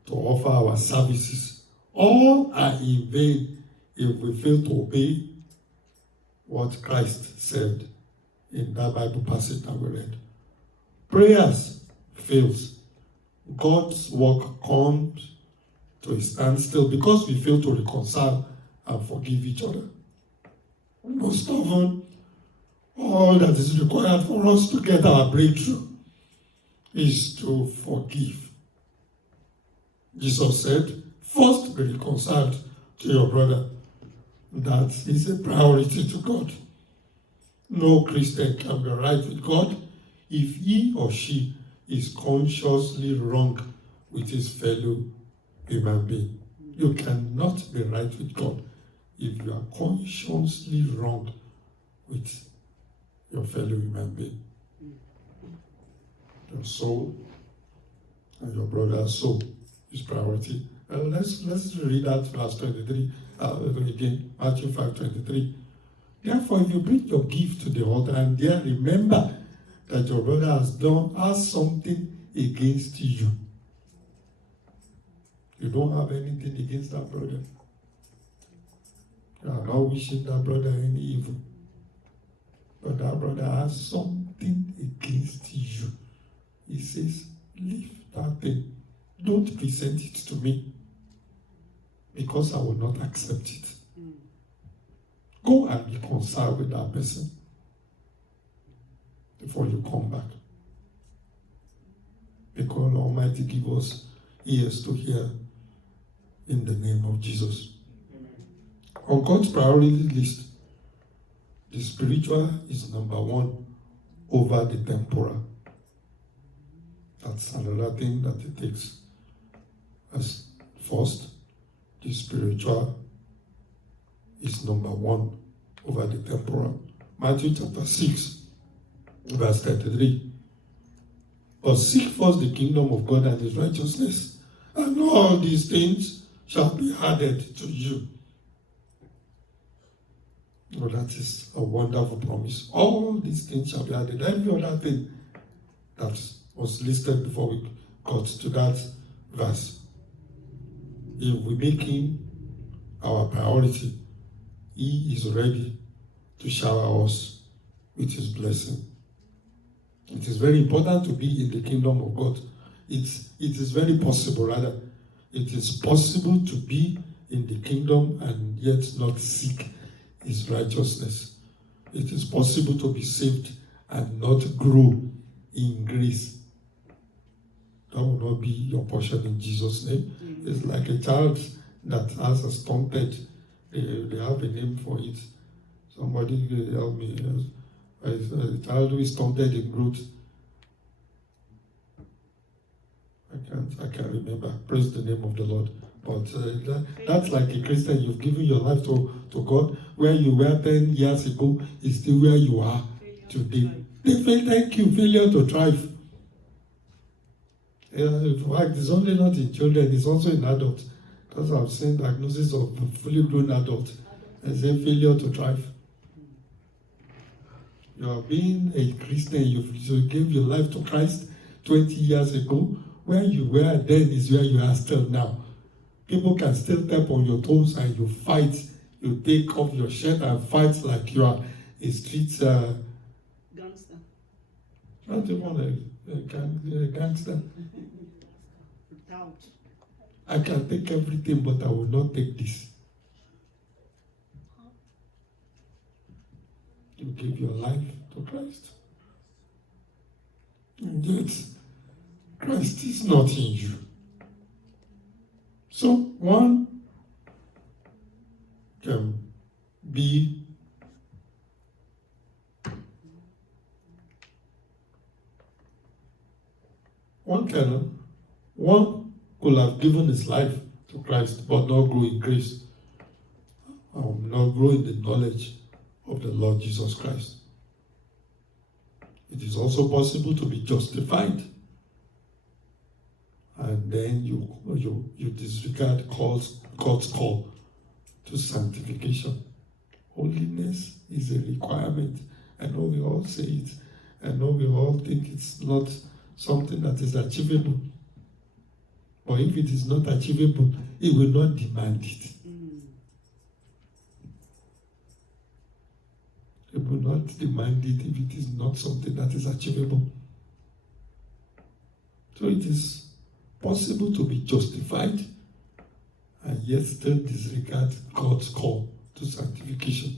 to offer our services. All are in vain if we fail to obey what Christ said in that Bible passage that we read. Prayers fails. God's work comes to a standstill because we fail to reconcile and forgive each other. Most often, all that is required for us to get our breakthrough is to forgive. Jesus said, first be reconciled to your brother. That is a priority to God. No Christian can be right with God if he or she is consciously wrong with his fellow human being. You cannot be right with God if you are consciously wrong with your fellow human being. Your soul and your brother's soul is priority. Let's read that verse 23 again, Matthew 5:23. Therefore, if you bring your gift to the altar and there remember that your brother has something against you. You don't have anything against that brother. You are not wishing that brother any evil. But that brother has something against you. He says, leave that thing. Don't present it to me, because I will not accept it. Go and reconcile with that person before you come back. Because Almighty give us ears to hear in the name of Jesus. On God's priority list, the spiritual is number one over the temporal. That's another thing that it takes as first. The spiritual is number one over the temporal. Matthew chapter 6, verse 33. But seek first the kingdom of God and his righteousness, and all these things shall be added to you. Oh, that is a wonderful promise. All these things shall be added. Every other thing that was listed before we got to that verse. If we make him our priority, he is ready to shower us with his blessing. It is very important to be in the kingdom of God. It is very possible, rather. It is possible to be in the kingdom and yet not seek his righteousness. It is possible to be saved and not grow in grace. That will not be your portion in Jesus' name. It's like a child that has a stunted, they have a name for it. Somebody help me. A child who is stunted in growth. I can't remember. Praise the name of the Lord. But that's like a Christian. You've given your life to God. Where you were 10 years ago is still where you are today. Thank you, failure to thrive. In fact, it's only not in children, it's also in adults. Because I've seen diagnosis of fully grown adults as a failure to thrive. You are being a Christian, you gave your life to Christ 20 years ago. Where you were then is where you are still now. People can still step on your toes and you fight. You take off your shirt and fight like you are a street Gangster. Not even a gangster. I can take everything, but I will not take this. You give your life to Christ. And yet, Christ is not in you. So, one can be one could have given his life to Christ, but not grow in grace, not grow in the knowledge of the Lord Jesus Christ. It is also possible to be justified, and then you disregard God's call to sanctification. Holiness is a requirement. I know we all say it. I know we all think it's not something that is achievable. But if it is not achievable, he will not demand it. He will not demand it if it is not something that is achievable. So it is possible to be justified and yet still disregard God's call to sanctification.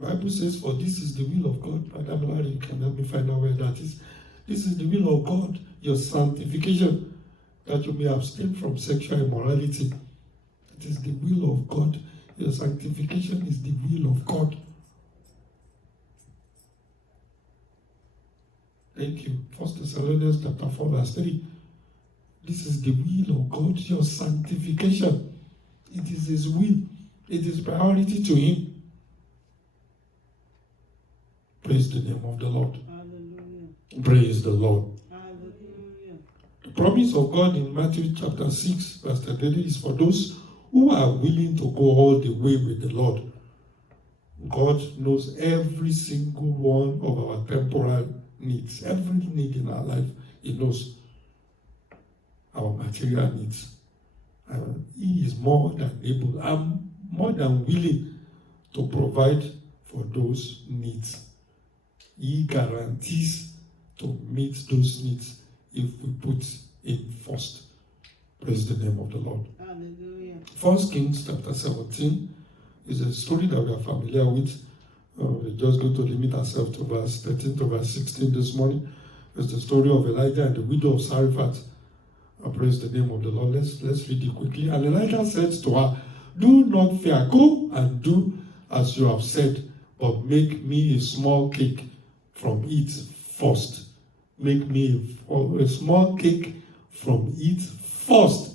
The Bible says, for this is the will of God. Madam Larry, you can help me find out where that is. This is the will of God, your sanctification, that you may abstain from sexual immorality. It is the will of God. Your sanctification is the will of God. Thank you. 1 Thessalonians chapter 4 verse 3. This is the will of God, your sanctification. It is His will. It is priority to Him. Praise the name of the Lord. Hallelujah. Praise the Lord. Hallelujah. The promise of God in Matthew chapter 6 verse 33 is for those who are willing to go all the way with the Lord. God knows every single one of our temporal needs. Every need in our life, He knows. Our material needs. He is more than able. I'm more than willing to provide for those needs. He guarantees to meet those needs if we put Him first. Praise the name of the Lord. Hallelujah. 1 Kings chapter 17 is a story that we are familiar with. We're just going to limit ourselves to verse 13 to verse 16 this morning. It's the story of Elijah and the widow of Zarephath. Praise the name of the Lord. Let's read it quickly. And Elijah said to her, do not fear. Go and do as you have said, but make me a small cake from it first. Make me a small cake from it first.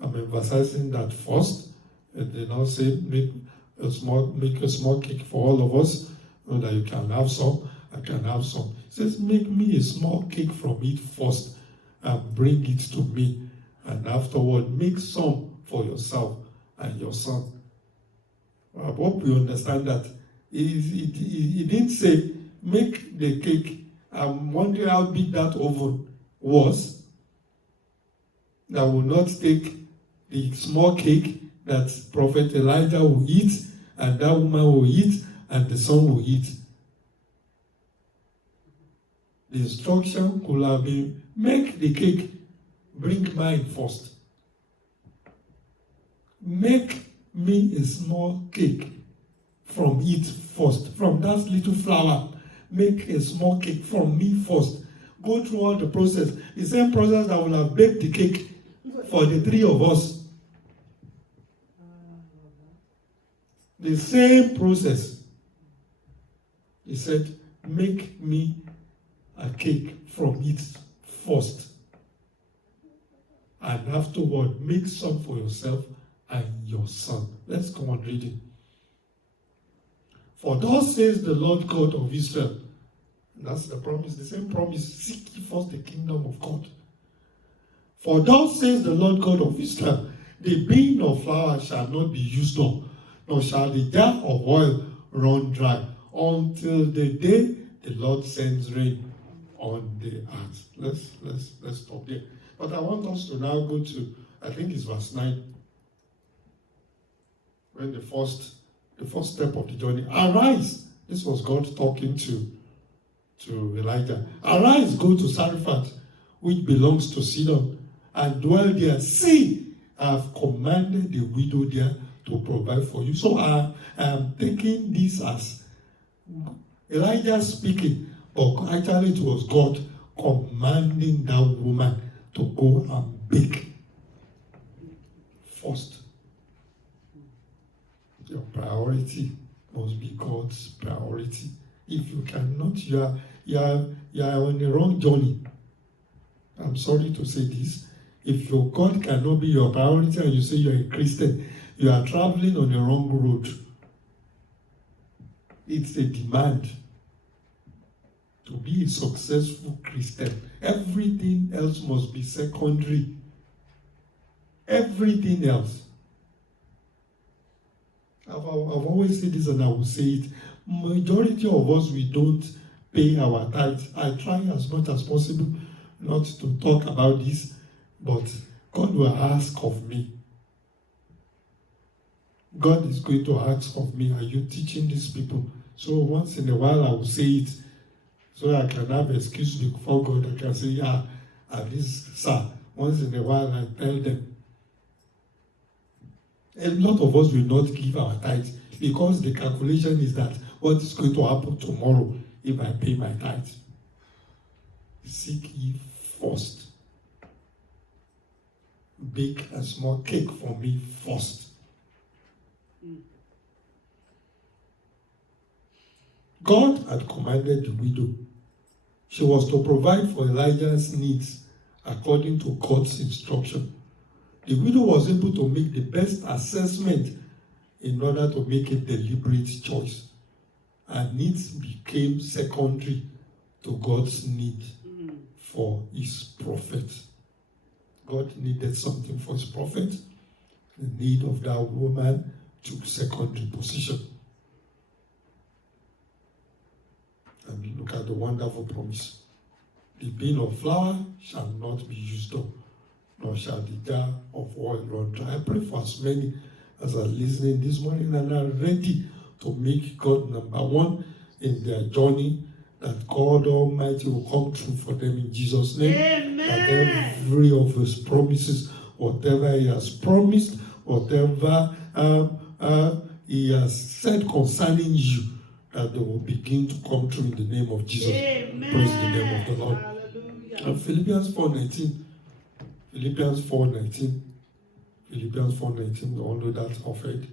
I'm emphasizing that first. And they now say, make a small cake for all of us, so that you can have some, I can have some. It says, make me a small cake from it first, and bring it to me, and afterward make some for yourself and your son. I hope you understand that. He didn't say, make the cake. I'm wondering how big that oven was that will not take the small cake that Prophet Elijah will eat, and that woman will eat, and the son will eat. The instruction could have been, make the cake, bring mine first. Make me a small cake from it first. From that little flour, make a small cake from me first. Go through all the process. The same process that will have baked the cake for the three of us. The same process. He said, make me a cake from it first. And afterward, make some for yourself and your son. Let's go on reading. For thus says the Lord God of Israel. And that's the promise, the same promise. Seek ye first the kingdom of God. For thus says the Lord God of Israel, the bin of flour shall not be used up, nor shall the jar of oil run dry, until the day the Lord sends rain on the earth. Let's stop there. But I want us to now go to, I think it's verse 9. When the first step of the journey. Arise. This was God talking to Elijah. Arise, go to Zarephath, which belongs to Sidon, and dwell there. See, I have commanded the widow there to provide for you. So I am taking this as Elijah speaking, but actually it was God commanding that woman to go and bake first. Your priority must be God's priority. If you cannot, you are on the wrong journey. I'm sorry to say this. If your God cannot be your priority and you say you're a Christian, you are traveling on the wrong road. It's a demand to be a successful Christian. Everything else must be secondary. Everything else. I've always said this and I will say it. Majority of us, we don't pay our tithes. I try as much as possible not to talk about this, but God will ask of me. God is going to ask of me, are you teaching these people? So once in a while I will say it, so I can have an excuse before God. I can say, yeah, at least, sir, once in a while I tell them. A lot of us will not give our tithes because the calculation is that what is going to happen tomorrow if I pay my tithe? Seek ye first. Bake a small cake for me first. God had commanded the widow. She was to provide for Elijah's needs according to God's instruction. The widow was able to make the best assessment in order to make a deliberate choice. Her needs became secondary to God's need for his prophet. God needed something for his prophet. The need of that woman took secondary position. And look at the wonderful promise. The bin of flour shall not be used up, nor shall the jar of oil run dry. I pray for as many as are listening this morning and are ready to make God number one in their journey, that God Almighty will come true for them in Jesus' name. Amen. That every of his promises, whatever he has promised, whatever he has said concerning you, that they will begin to come true in the name of Jesus. Amen. Praise the name of the Lord. Hallelujah. And Philippians 4:19. Philippians 4:19. Philippians 4:19. We all know that of it.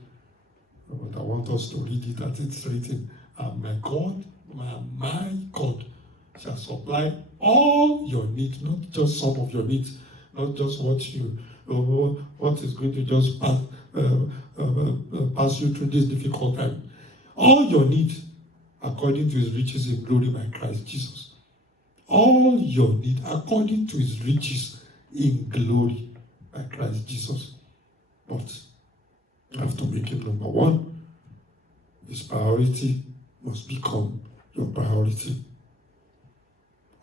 But I want us to read it as it's written. And my God shall supply all your needs, not just some of your needs, not just what is going to just pass you through this difficult time. All your needs, according to his riches in glory by Christ Jesus. All your need according to his riches in glory by Christ Jesus. But you have to make it number one. His priority must become your priority.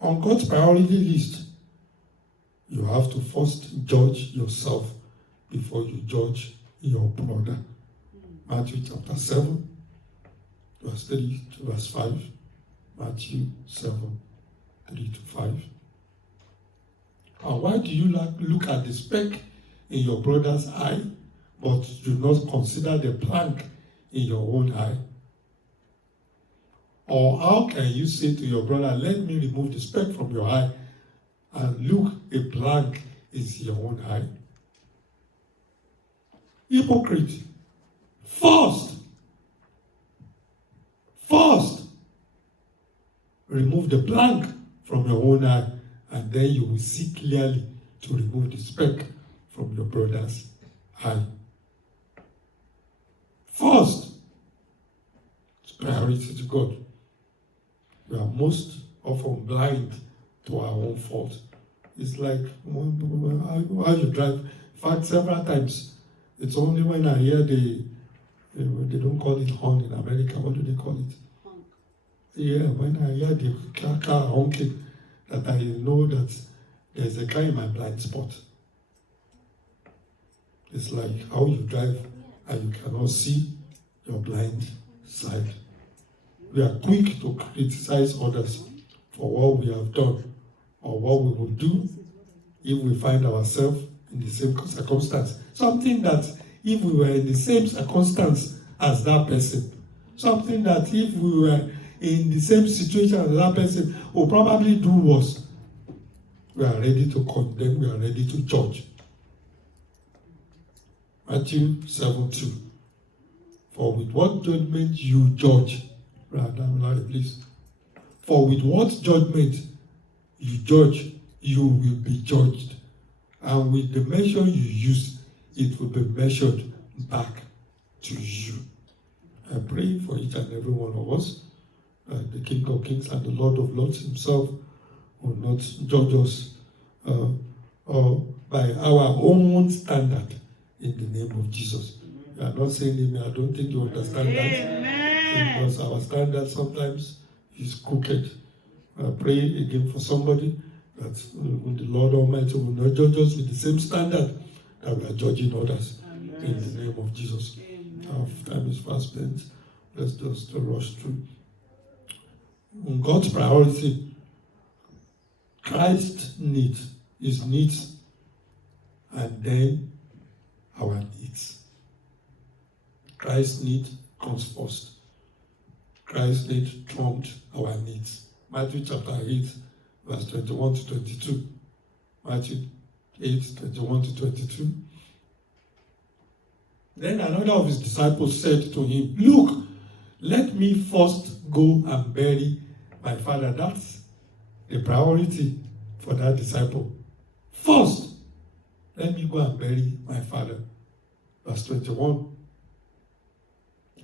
On God's priority list, you have to first judge yourself before you judge your brother. Matthew chapter 7, verse 3 to verse 5. Matthew 7, 3 to 5. And why do you look at the speck in your brother's eye, but do not consider the plank in your own eye? Or how can you say to your brother, let me remove the speck from your eye, and look, a plank is in your own eye? Hypocrite. First, remove the plank from your own eye, and then you will see clearly to remove the speck from your brother's eye. First, it's priority to God. We are most often blind to our own fault. It's like how you drive. In fact, several times, it's only when I hear they don't call it horn in America. What do they call it? Honk. Yeah, when I hear the car honking, that I know that there's a car in my blind spot. It's like how you drive and you cannot see your blind side. We are quick to criticize others for what we have done or what we will do if we find ourselves in the same circumstance. Something that if we were in the same circumstance as that person, something that if we were in the same situation as that person, will probably do worse. We are ready to condemn, we are ready to judge. Matthew 7:2. For with what judgment you judge, please. For with what judgment you judge, you will be judged. And with the measure you use, it will be measured back to you. I pray for each and every one of us, the King of Kings and the Lord of Lords himself will not judge us by our own standard in the name of Jesus. We are not saying amen. I don't think you understand that. Amen. Because our standard sometimes is crooked. I pray again for somebody that the Lord Almighty will not judge us with the same standard that we are judging others. Amen. In the name of Jesus. Amen. Our time is fast spent. Let's just rush through. God's priority, Christ's needs, his needs, and then our needs. Christ's need comes first. Christ's need trumped our needs. Matthew chapter 8, verse 21 to 22. Matthew 8, 21 to 22. Then another of his disciples said to him, "Look, let me first go and bury my father." That's the priority for that disciple. First, let me go and bury my father. Verse 21.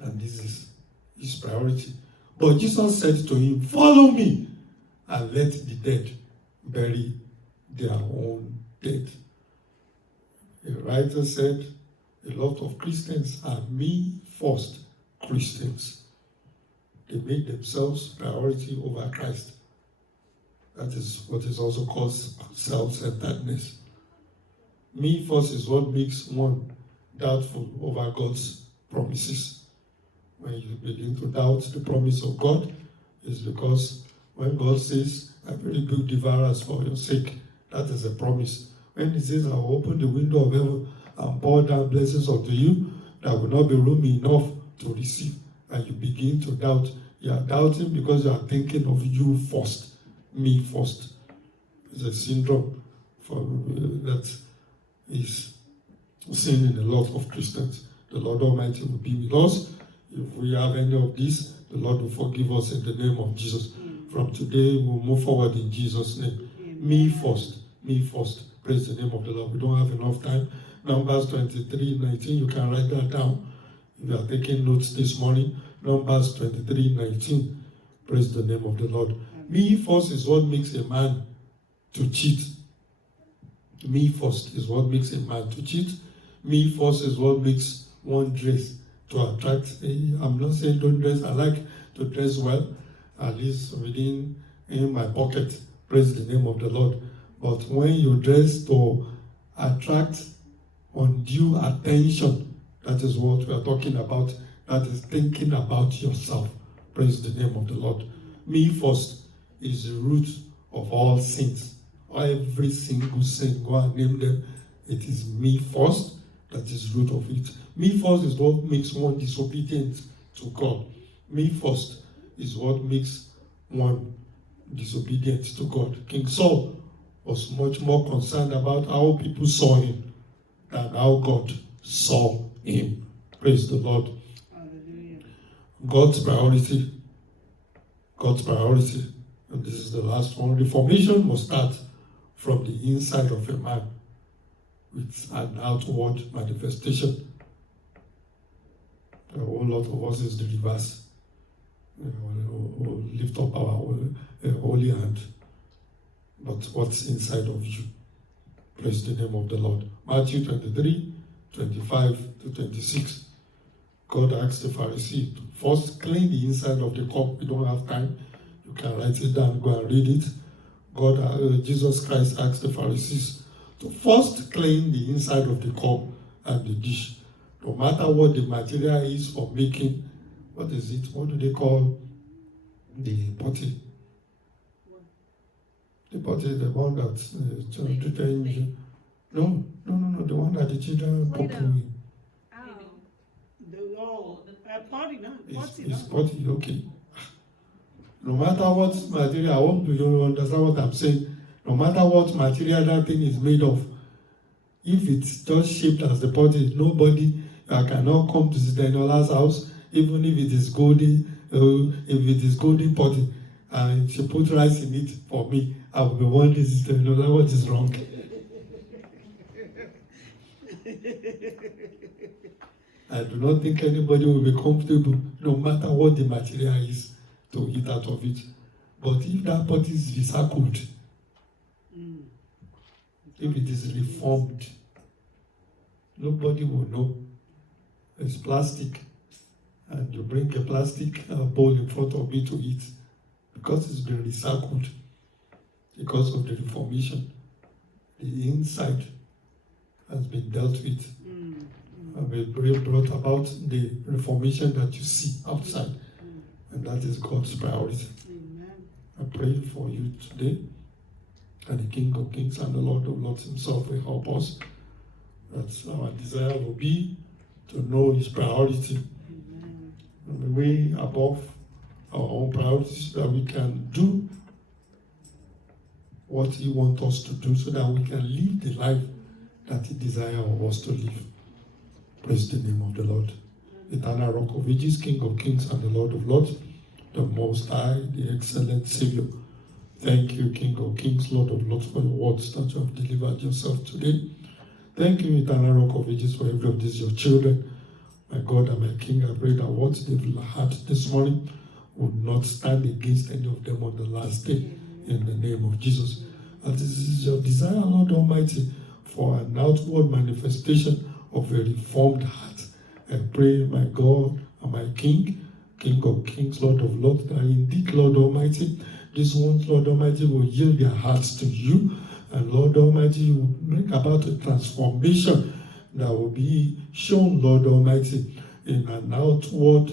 And this is his priority. But Jesus said to him, "Follow me and let the dead bury their own dead." A writer said, a lot of Christians are me first Christians. They make themselves priority over Christ. That is what is also called self-centeredness. Me first is what makes one doubtful over God's promises. When you begin to doubt the promise of God, it's because when God says, "I will rebuke devourers for your sake," that is a promise. When he says, "I will open the window of heaven and pour down blessings unto you," there will not be room enough to receive. And you begin to doubt. You are doubting because you are thinking of you first, me first. It's a syndrome that is seen in a lot of Christians. The Lord Almighty will be with us. If we have any of this, the Lord will forgive us in the name of Jesus. From today, we'll move forward in Jesus' name. Me first. Me first. Praise the name of the Lord. We don't have enough time. Numbers 23:19, you can write that down. If you are taking notes this morning, Numbers 23:19. Praise the name of the Lord. Me first is what makes a man to cheat. Me first is what makes a man to cheat. Me first is what makes one dress to attract. I'm not saying don't dress. I like to dress well, at least within in my pocket. Praise the name of the Lord. But when you dress to attract undue attention, that is what we are talking about. That is thinking about yourself. Praise the name of the Lord. Me first is the root of all sins. Every single sin, go and name them. It is me first that is root of it. Me first is what makes one disobedient to God. Me first is what makes one disobedient to God. King Saul was much more concerned about how people saw him than how God saw him. Praise the Lord. Hallelujah. God's priority. God's priority. And this is the last one. Reformation must start from the inside of a man with an outward manifestation. A whole lot of us is the reverse. We'll lift up our holy hand. But what's inside of you? Praise the name of the Lord. Matthew 23:25-26. God asked the Pharisee to first clean the inside of the cup. You don't have time. You can write it down, go and read it. Jesus Christ asked the Pharisees to first clean the inside of the cup and the dish. No matter what the material is for making, what is it? What do they call the potty? The potty is the one that children. No, the one that the children pop in. It's potty, okay. No matter what material, I hope you understand what I'm saying. No matter what material that thing is made of, if it's just shaped as the potty, nobody cannot come to Sister Enola's house, even if it is golden potty, and she put rice in it for me. I will be wondering, Sister Enola, what is wrong? I do not think anybody will be comfortable, no matter what the material is, to eat out of it. But if that pot is recycled, if it is reformed, nobody will know. It's plastic, and you bring a plastic bowl in front of me to eat. because it's been recycled, because of the Reformation, the inside has been dealt with. Have been brought about the Reformation that you see outside, and that is God's priority. I pray for you today, and the King of Kings and the Lord of Lords himself will help us. That's our desire will be to know his priority, and way above our own priorities, that we can do what he wants us to do, so that we can live the life that he desires us to live. Praise the name of the Lord. Eternal Rock of Ages, King of Kings and the Lord of Lords, the Most High, the excellent Savior. Thank you, King of Kings, Lord of Lords, for your words that you have delivered yourself today. Thank you, Eternal Rock of Ages, for every of these your children. My God and my King, I pray that what they've heard this morning would not stand against any of them on the last day, in the name of Jesus. And this is your desire, Lord Almighty, for an outward manifestation of a reformed heart. I pray, my God and my King, King of Kings, Lord of Lords, that indeed, Lord Almighty, these ones, Lord Almighty, will yield their hearts to you. And Lord Almighty, you will bring about a transformation that will be shown, Lord Almighty, in an outward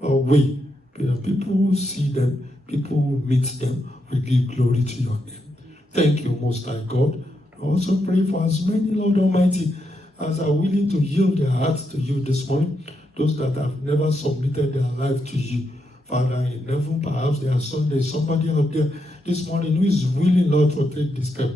way. People will see them, people will meet them, we give glory to your name. Thank you, Most High God. I also pray for as many, Lord Almighty, as are willing to yield their hearts to you this morning, those that have never submitted their life to you. Father, in heaven, perhaps there's somebody out there this morning who is willing, Lord, to take this step.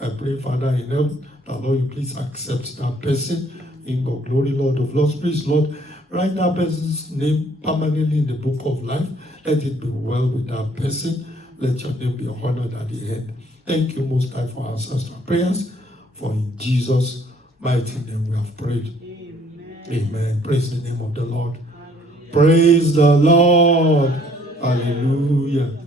I pray, Father, in heaven, that, Lord, you please accept that person in your glory, Lord of Lords. Please, Lord, write that person's name permanently in the book of life. Let it be well with that person. Let your name be honored at the end. Thank you, Most High, for answers to our prayers. For in Jesus' mighty name we have prayed. Amen. Amen. Praise the name of the Lord. Hallelujah. Praise the Lord. Hallelujah.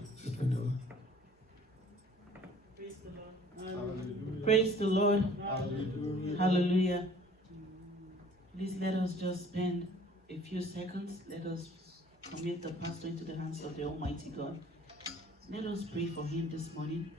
Praise the Lord. Hallelujah. Praise the Lord. Hallelujah. Hallelujah. Please let us just spend a few seconds. Let us commit the pastor into the hands of the Almighty God. Let us pray for him this morning.